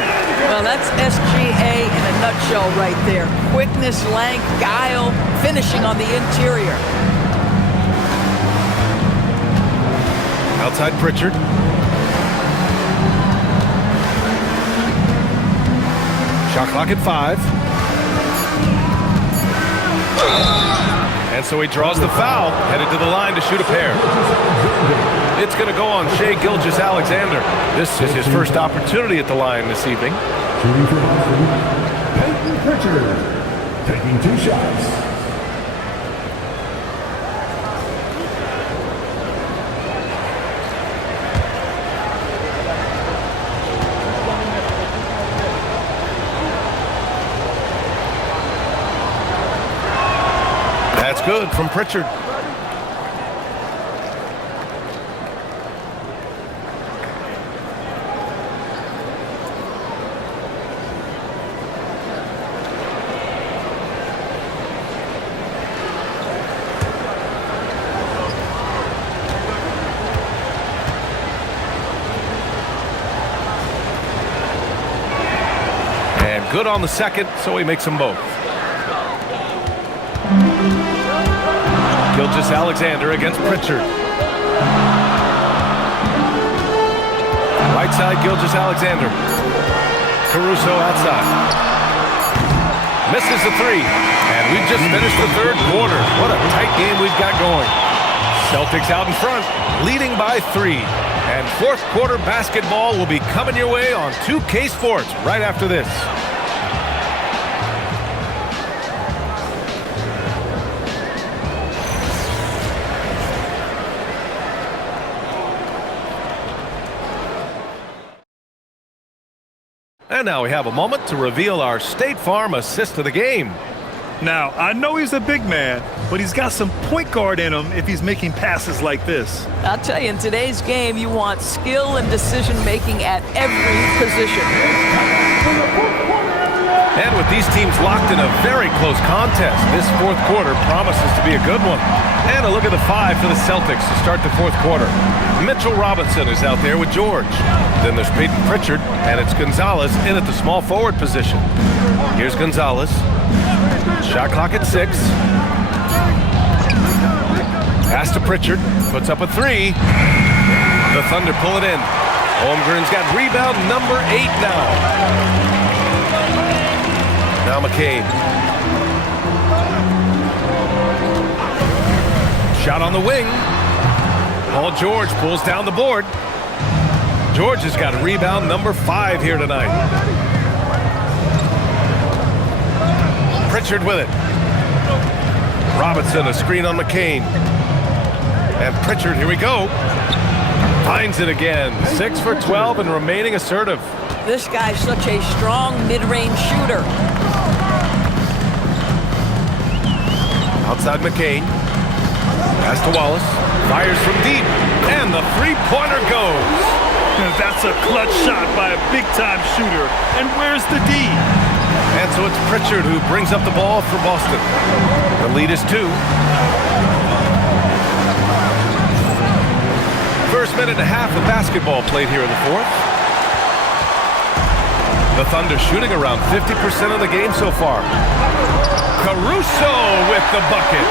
Well, that's SGA in a nutshell right there. Quickness, length, guile, finishing on the interior. Outside Pritchard. Shot clock at 5. And so he draws the foul, headed to the line to shoot a pair. It's going to go on Shai Gilgeous-Alexander. This is his first opportunity at the line this evening. Shooting for Boston, Pritchard, taking 2 shots. That's good from Pritchard. And good on the 2nd, so he makes them both. Gilgeous-Alexander against Pritchard. Right side, Gilgeous-Alexander. Caruso outside. Misses the 3. And we've just finished the 3rd quarter. What a tight game we've got going. Celtics out in front, leading by 3. And 4th quarter basketball will be coming your way on 2K Sports right after this. And now we have a moment to reveal our State Farm assist of the game. Now, I know he's a big man, but he's got some point guard in him if he's making passes like this. I'll tell you, in today's game, you want skill and decision-making at every position. And with these teams locked in a very close contest, this fourth quarter promises to be a good one. And a look at the 5 for the Celtics to start the fourth quarter. Mitchell Robinson is out there with George. Then there's Peyton Pritchard, and it's Gonzalez in at the small forward position. Here's Gonzalez. Shot clock at 6. Pass to Pritchard. Puts up a 3. The Thunder pull it in. Holmgren's got rebound number 8 now. Now McCain. Shot on the wing. Paul George pulls down the board. George has got rebound number 5 here tonight. Pritchard with it. Robinson, a screen on McCain. And Pritchard, here we go. Finds it again. 6 for 12 and remaining assertive. This guy's such a strong mid-range shooter. Outside McCain. Pass to Wallace. Fires from deep. And the three-pointer goes. That's a clutch shot by a big-time shooter. And where's the D? And so it's Pritchard who brings up the ball for Boston. The lead is 2. First minute and a half of basketball played here in the fourth. The Thunder shooting around 50% of the game so far. Caruso with the bucket.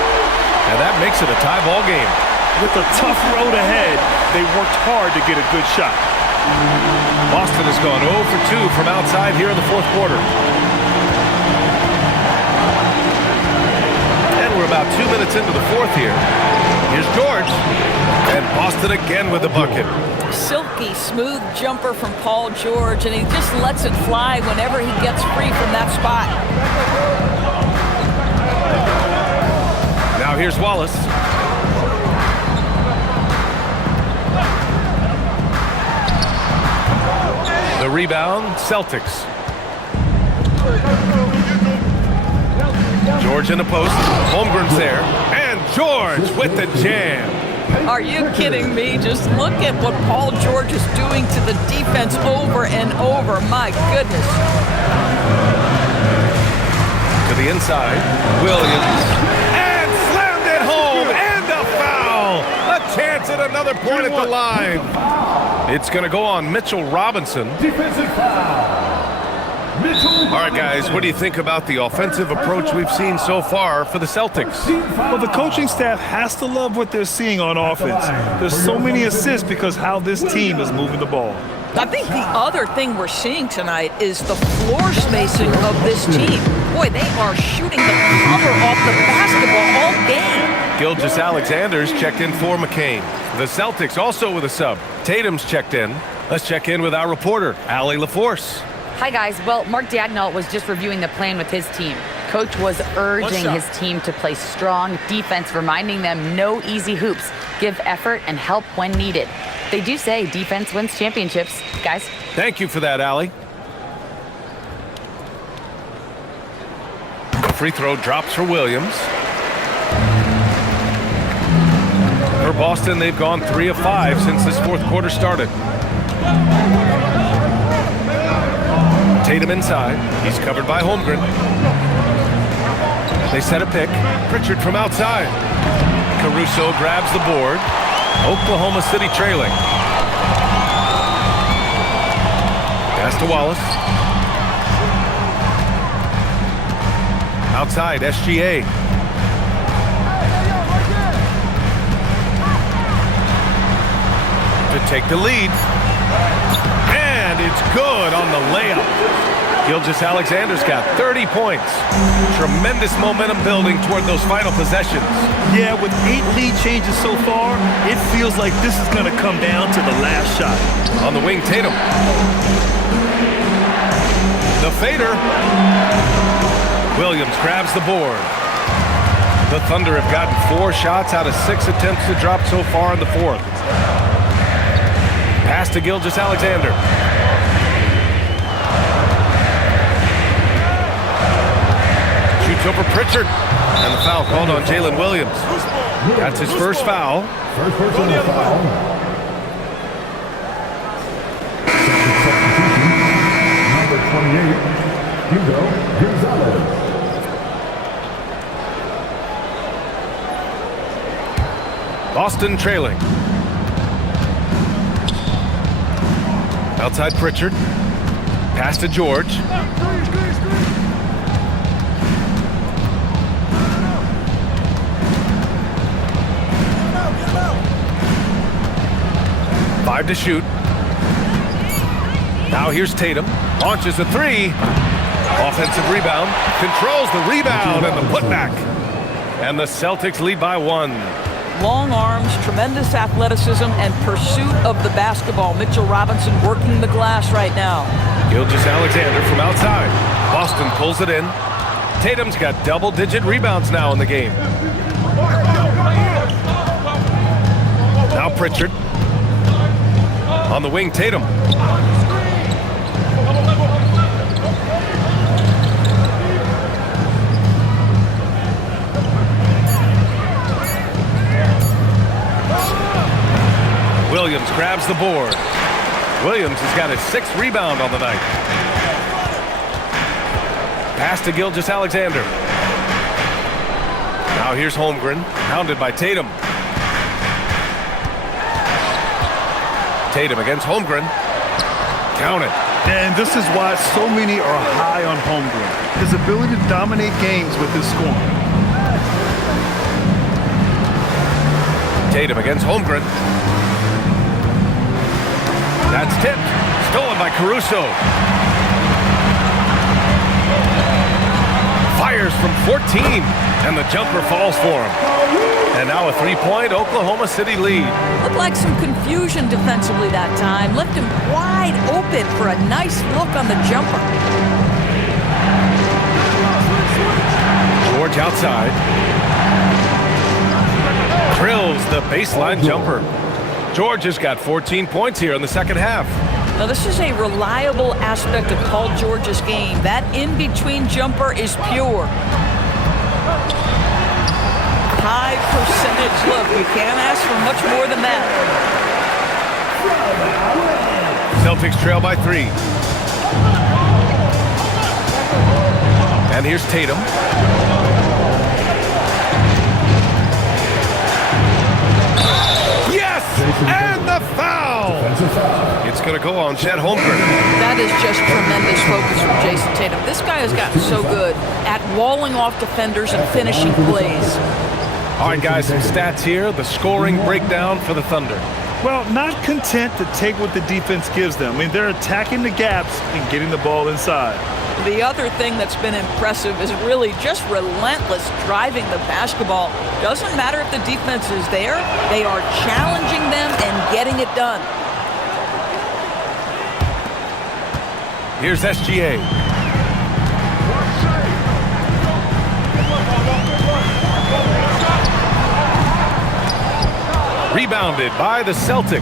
And that makes it a tie ball game. With a tough road ahead, they worked hard to get a good shot. Boston has gone 0 for 2 from outside here in the fourth quarter. And we're about 2 minutes into the fourth here. Here's George. And Boston again with the bucket. Silky smooth jumper from Paul George, and he just lets it fly whenever he gets free from that spot. Now here's Wallace. The rebound, Celtics. George in the post. Holmgren's there. And George with the jam. Are you kidding me? Just look at what Paul George is doing to the defense over and over. My goodness. To the inside. Williams. And slammed it home. And a foul. A chance at another point at the line. It's going to go on Mitchell Robinson. Defensive foul. All right, guys, what do you think about the offensive approach we've seen so far for the Celtics? Well, the coaching staff has to love what they're seeing on offense. There's so many assists because how this team is moving the ball. I think the other thing we're seeing tonight is the floor spacing of this team. Boy, they are shooting the cover off the basketball all game. Gilgeous-Alexander's checked in for McCain. The Celtics also with a sub. Tatum's checked in. Let's check in with our reporter, Allie LaForce. Hi, guys. Well, Mark Daigneault was just reviewing the plan with his team. Coach was urging his team to play strong defense, reminding them no easy hoops, give effort, and help when needed. They do say defense wins championships, guys. Thank you for that, Allie. The free throw drops for Williams. For Boston, they've gone 3 of 5 since this fourth quarter started. Tatum inside. He's covered by Holmgren. They set a pick. Pritchard from outside. Caruso grabs the board. Oklahoma City trailing. Pass to Wallace. Outside, SGA. To take the lead. And it's good on the layup. Gilgeous-Alexander's got 30 points. Tremendous momentum building toward those final possessions. Yeah, with 8 lead changes so far, it feels like this is going to come down to the last shot. On the wing, Tatum. The fader. Williams grabs the board. The Thunder have gotten 4 shots out of 6 attempts to drop so far in the fourth. Pass to Gilgeous-Alexander. Shoots over Pritchard. And the foul called on Jalen Williams. That's his first foul. First personal foul. Number 28. Boston trailing. Outside Pritchard. Pass to George. Five to shoot. Now here's Tatum. Launches a three. Offensive rebound. Controls the rebound and the putback. And the Celtics lead by 1. Long arms, tremendous athleticism, and pursuit of the basketball. Mitchell Robinson working the glass right now. Gilgeous-Alexander from outside. Boston pulls it in. Tatum's got double-digit rebounds now in the game. Now Pritchard. On the wing, Tatum. Williams grabs the board. Williams has got his 6th rebound on the night. Pass to Gilgeous-Alexander. Now here's Holmgren, hounded by Tatum. Tatum against Holmgren. Count it. And this is why so many are high on Holmgren. His ability to dominate games with his scoring. Tatum against Holmgren. That's tipped. Stolen by Caruso. Fires from 14. And the jumper falls for him. And now a 3-point Oklahoma City lead. Looked like some confusion defensively that time. Left him wide open for a nice look on the jumper. George outside. Drills the baseline jumper. George has got 14 points here in the second half. Now this is a reliable aspect of Paul George's game. That in-between jumper is pure. High percentage look. You can't ask for much more than that. Celtics trail by 3. And here's Tatum. Yes! And the foul! It's going to go on Chet Holmgren. That is just tremendous focus from Jason Tatum. This guy has gotten so good at walling off defenders and finishing plays. All right, guys, some stats here. The scoring breakdown for the Thunder. Well, not content to take what the defense gives them. I mean, they're attacking the gaps and getting the ball inside. The other thing that's been impressive is really just relentless driving the basketball. Doesn't matter if the defense is there. They are challenging them and getting it done. Here's SGA. Rebounded by the Celtics.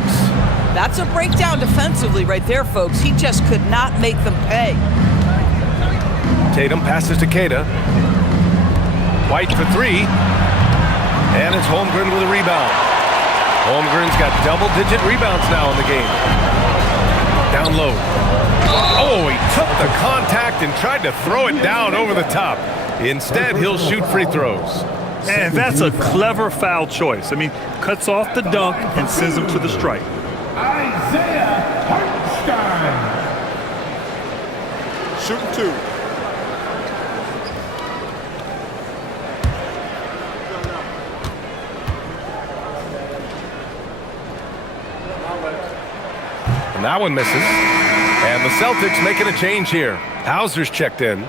That's a breakdown defensively right there, folks. He just could not make them pay. Tatum passes to Queta. White for 3. And it's Holmgren with a rebound. Holmgren's got double-digit rebounds now in the game. Down low. Oh, he took the contact and tried to throw it down over the top. Instead, he'll shoot free throws. And that's a clever foul choice. I mean, cuts off the dunk and sends him to the strike. Isaiah Hartenstein. Shooting 2. And that one misses. And the Celtics making a change here. Hauser's checked in.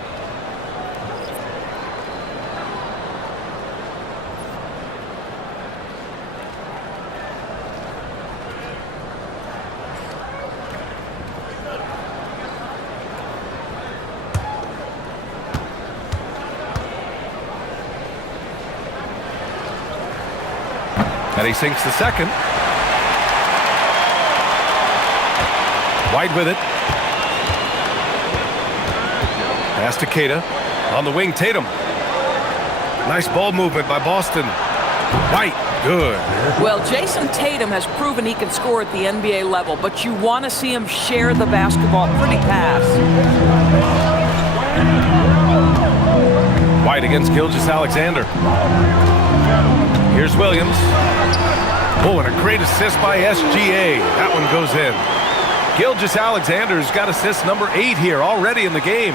And he sinks the second. White with it. Pass to Queta. On the wing, Tatum. Nice ball movement by Boston. White, good. Well, Jason Tatum has proven he can score at the NBA level, but you want to see him share the basketball pretty fast. White against Gilgeous-Alexander. Here's Williams. Oh, and a great assist by SGA. That one goes in. Gilgeous-Alexander's got assist number 8 here already in the game.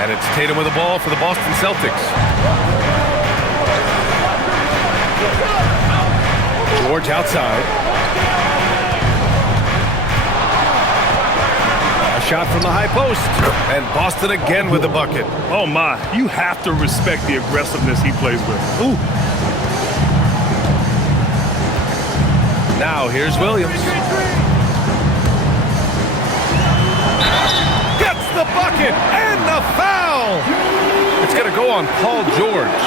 And it's Tatum with the ball for the Boston Celtics. George outside. A shot from the high post. And Boston again with the bucket. Oh, my. You have to respect the aggressiveness he plays with. Ooh. Now here's Williams. Gets the bucket and the foul. It's going to go on Paul George.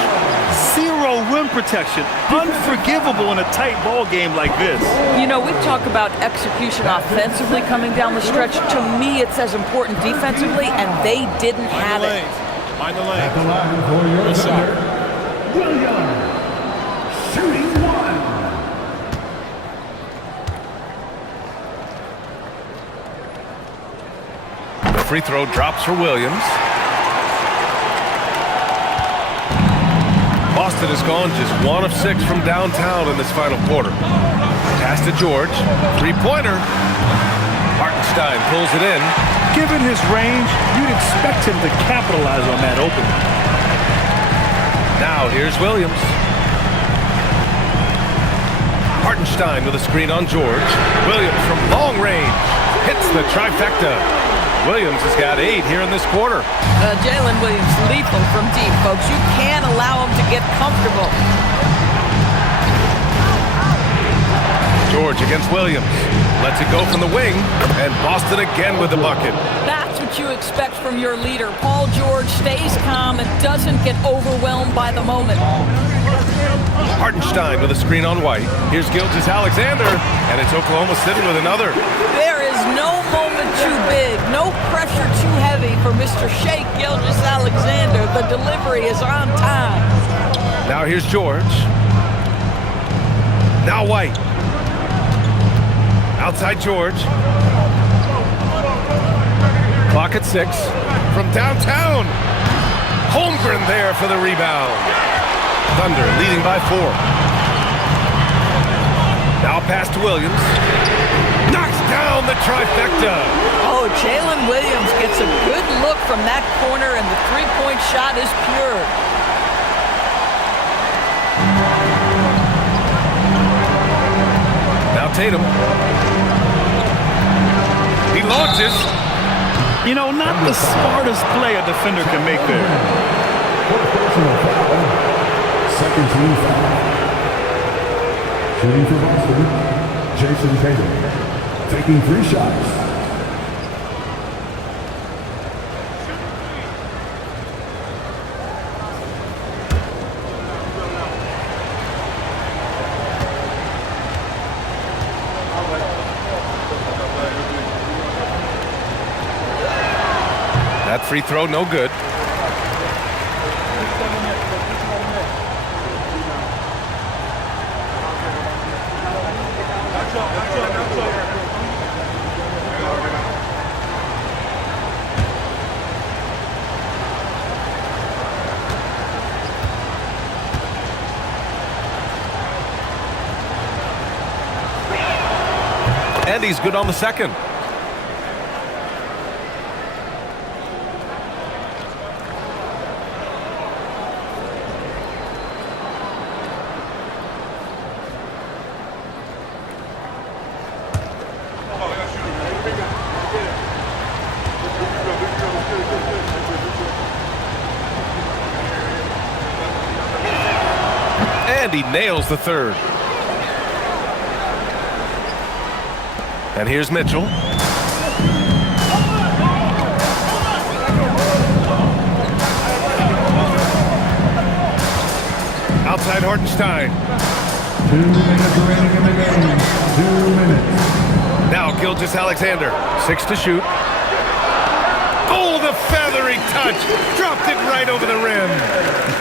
Zero rim protection. Unforgivable in a tight ball game like this. You know, we talk about execution offensively coming down the stretch. To me, it's as important defensively, and they didn't have it. Mind the lane. At the line for your defender, Williams. Shooting 1. The free throw drops for Williams. Boston has gone just 1 of 6 from downtown in this final quarter. Pass to George. Three-pointer. Hartenstein pulls it in. Given his range, you'd expect him to capitalize on that opening. Now here's Williams. Hartenstein with a screen on George. Williams from long range hits the trifecta. Williams has got 8 here in this quarter. Jalen Williams lethal from deep, folks. You can't allow him to get comfortable. George against Williams. Lets it go from the wing. And Boston again with the bucket. That's what you expect from your leader. Paul George stays calm and doesn't get overwhelmed by the moment. Hartenstein with a screen on White. Here's Gilgeous-Alexander. And it's Oklahoma City with another. There is no moment too big, no pressure too heavy for Mr. Shea Gilgeous-Alexander. The delivery is on time. Now here's George. Now White. Outside George. Clock at 6. From downtown. Holmgren there for the rebound. Thunder leading by 4. Now pass to Williams. Knocks down the trifecta. Oh, Jalen Williams gets a good look from that corner, and the three-point shot is pure. Now Tatum. He launches. You know, not the smartest play a defender can make there. Personal foul. Second team foul. Shooting for Boston, Jason Tatum. Taking 3 shots. That free throw no good. And he's good on the second. And he nails the third. And here's Mitchell. Outside Hartenstein. 2 minutes remaining in the game. 2 minutes. Now Gilgeous-Alexander. 6 to shoot. Oh, the feathery touch. Dropped it right over the rim.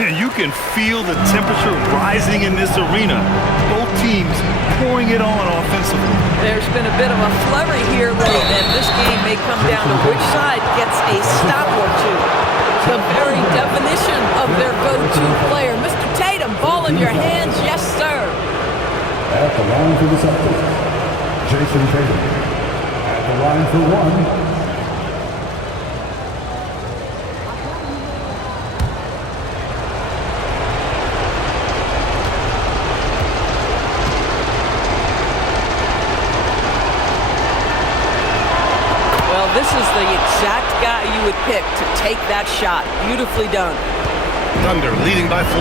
You can feel the temperature rising in this arena. Both teams pouring it on offensively. There's been a bit of a flurry here late, and this game may come down to which side gets a stop or two. The very definition the line for the Celtics, Jason Tatum. At the line for one, This is the exact guy you would pick to take that shot. Beautifully done. Thunder leading by 4.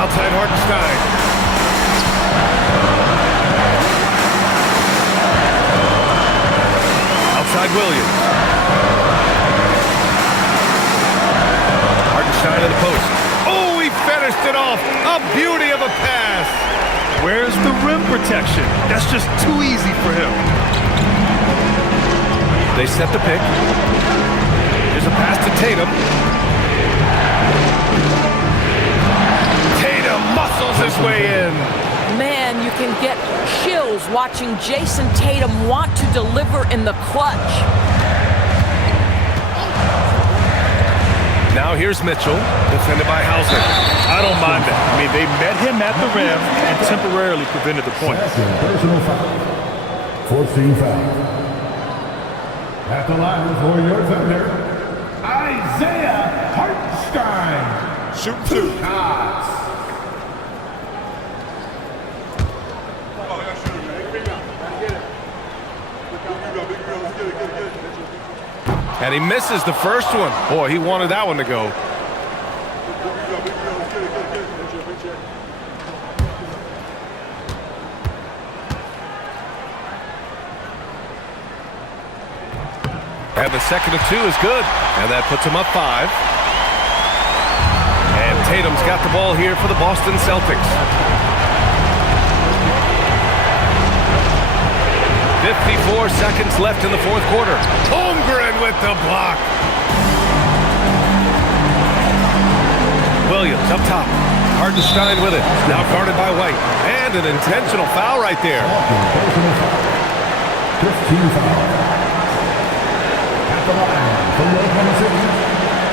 Outside Hartenstein. Outside Williams. Hartenstein in the post. Oh, he finished it off. A beauty of a pass. Where's the rim protection? That's just too easy for him. They set the pick. Here's a pass to Tatum. Tatum muscles his way in. Man, you can get chills watching Jason Tatum want to deliver in the clutch. Now here's Mitchell, defended by Hauser. I don't mind that. I mean, they met him at the rim and temporarily prevented the point. second personal foul. 14 foul. At the line for your defender, Isaiah Hartenstein. Shoot 2 shots. And he misses the first one. Boy, he wanted that one to go. And the second of 2 is good. And that puts him up 5. And Tatum's got the ball here for the Boston Celtics. 54 seconds left in the fourth quarter. Holmgren with the block. Williams up top. Hartenstein with it. Now guarded by White. And an intentional foul right there. 15 foul. The line from Oklahoma City,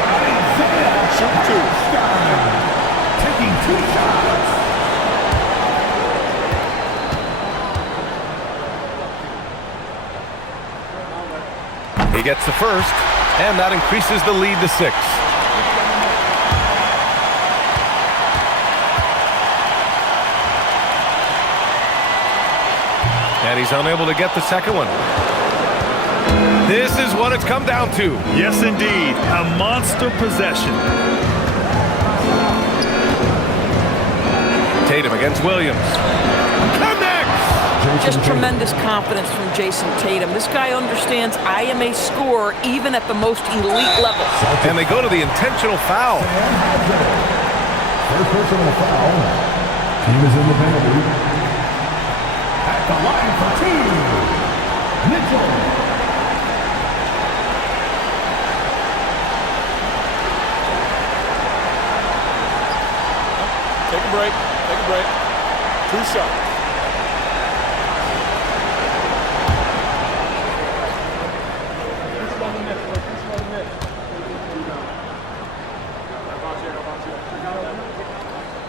Isaiah Hartenstein, taking 2 shots. He gets the first, and that increases the lead to 6. And he's unable to get the second one. This is what it's come down to. Yes, indeed. A monster possession. Tatum against Williams. Connects! Just tremendous confidence from Jason Tatum. This guy understands I am a scorer even at the most elite level. And they go to the intentional foul. First personal foul. Team is in the penalty. At the line for 2, Mitchell. Take a break. Take a break. 2 shots.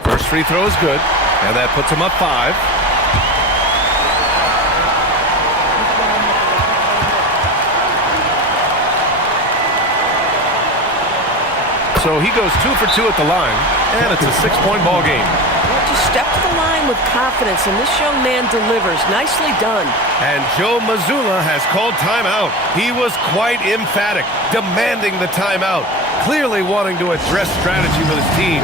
First free throw is good, and that puts him up 5. So he goes 2 for 2 at the line, and it's a 6-point ball game. Just step to the line with confidence, and this young man delivers. Nicely done. And Joe Mazzulla has called timeout. He was quite emphatic, demanding the timeout, clearly wanting to address strategy with his team.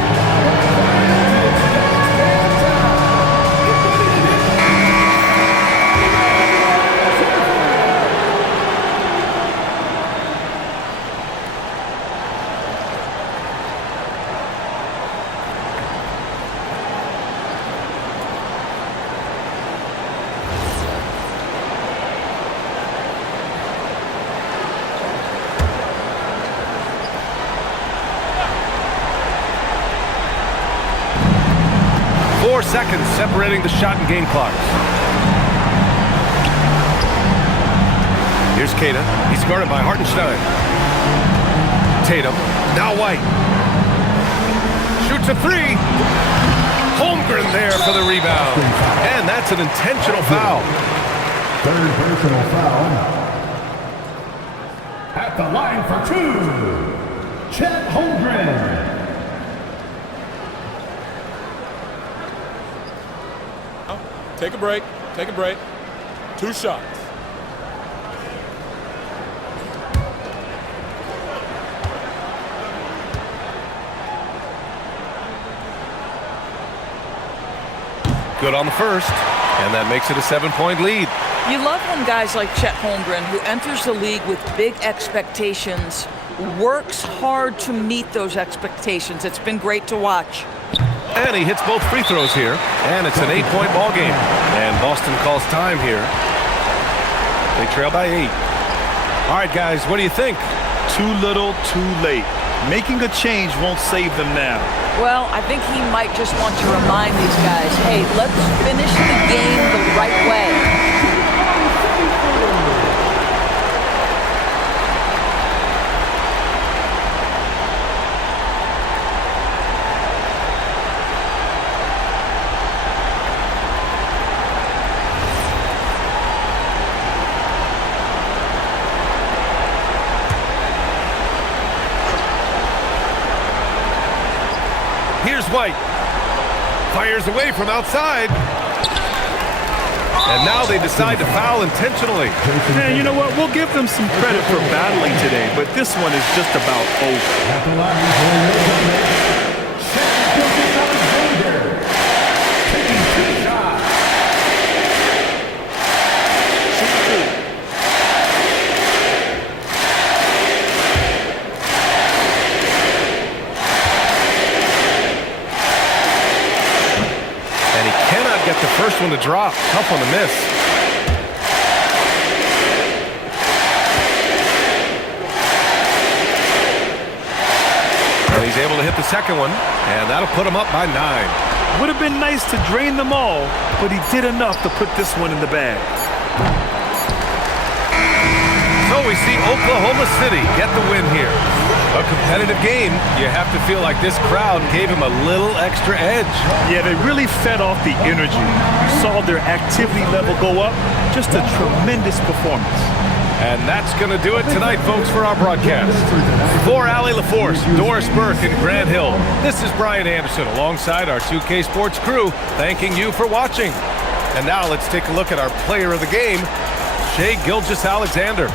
Seconds separating the shot and game clocks. Here's Keita. He's guarded by Hartenstein. Tatum. Now White. Shoots a 3. Holmgren Holmgren there for the rebound. And that's an intentional foul. Third personal foul. At the line for two, Chet Holmgren. Take a break. Take a break. 2 shots. Good on the first, and that makes it a 7-point lead. You love when guys like Chet Holmgren, who enters the league with big expectations, works hard to meet those expectations. It's been great to watch. And he hits both free throws here, and it's an 8-point ball game. And Boston calls time here. They trail by 8. All right, guys, what do you think? Too little, too late. Making a change won't save them now. Well, I think he might just want to remind these guys, hey, let's finish the game the right way. Here's White. Fires away from outside. And now they decide to foul intentionally. Man, you know what? We'll give them some credit for battling today, but this one is just about over. At the line for Alexander. Taking 2 shots. And he cannot get the first one to drop. Tough one to miss. And he's able to hit the second one, and that'll put him up by 9. Would have been nice to drain them all, but he did enough to put this one in the bag. So we see Oklahoma City get the win here. A competitive game. You have to feel like this crowd gave him a little extra edge. Yeah, they really fed off the energy. You saw their activity level go up. Just a tremendous performance. And that's going to do it tonight, folks, for our broadcast. For Allie LaForce, Doris Burke, and Grant Hill, this is Brian Anderson alongside our 2K Sports crew, thanking you for watching. And now let's take a look at our player of the game, Shai Gilgeous-Alexander.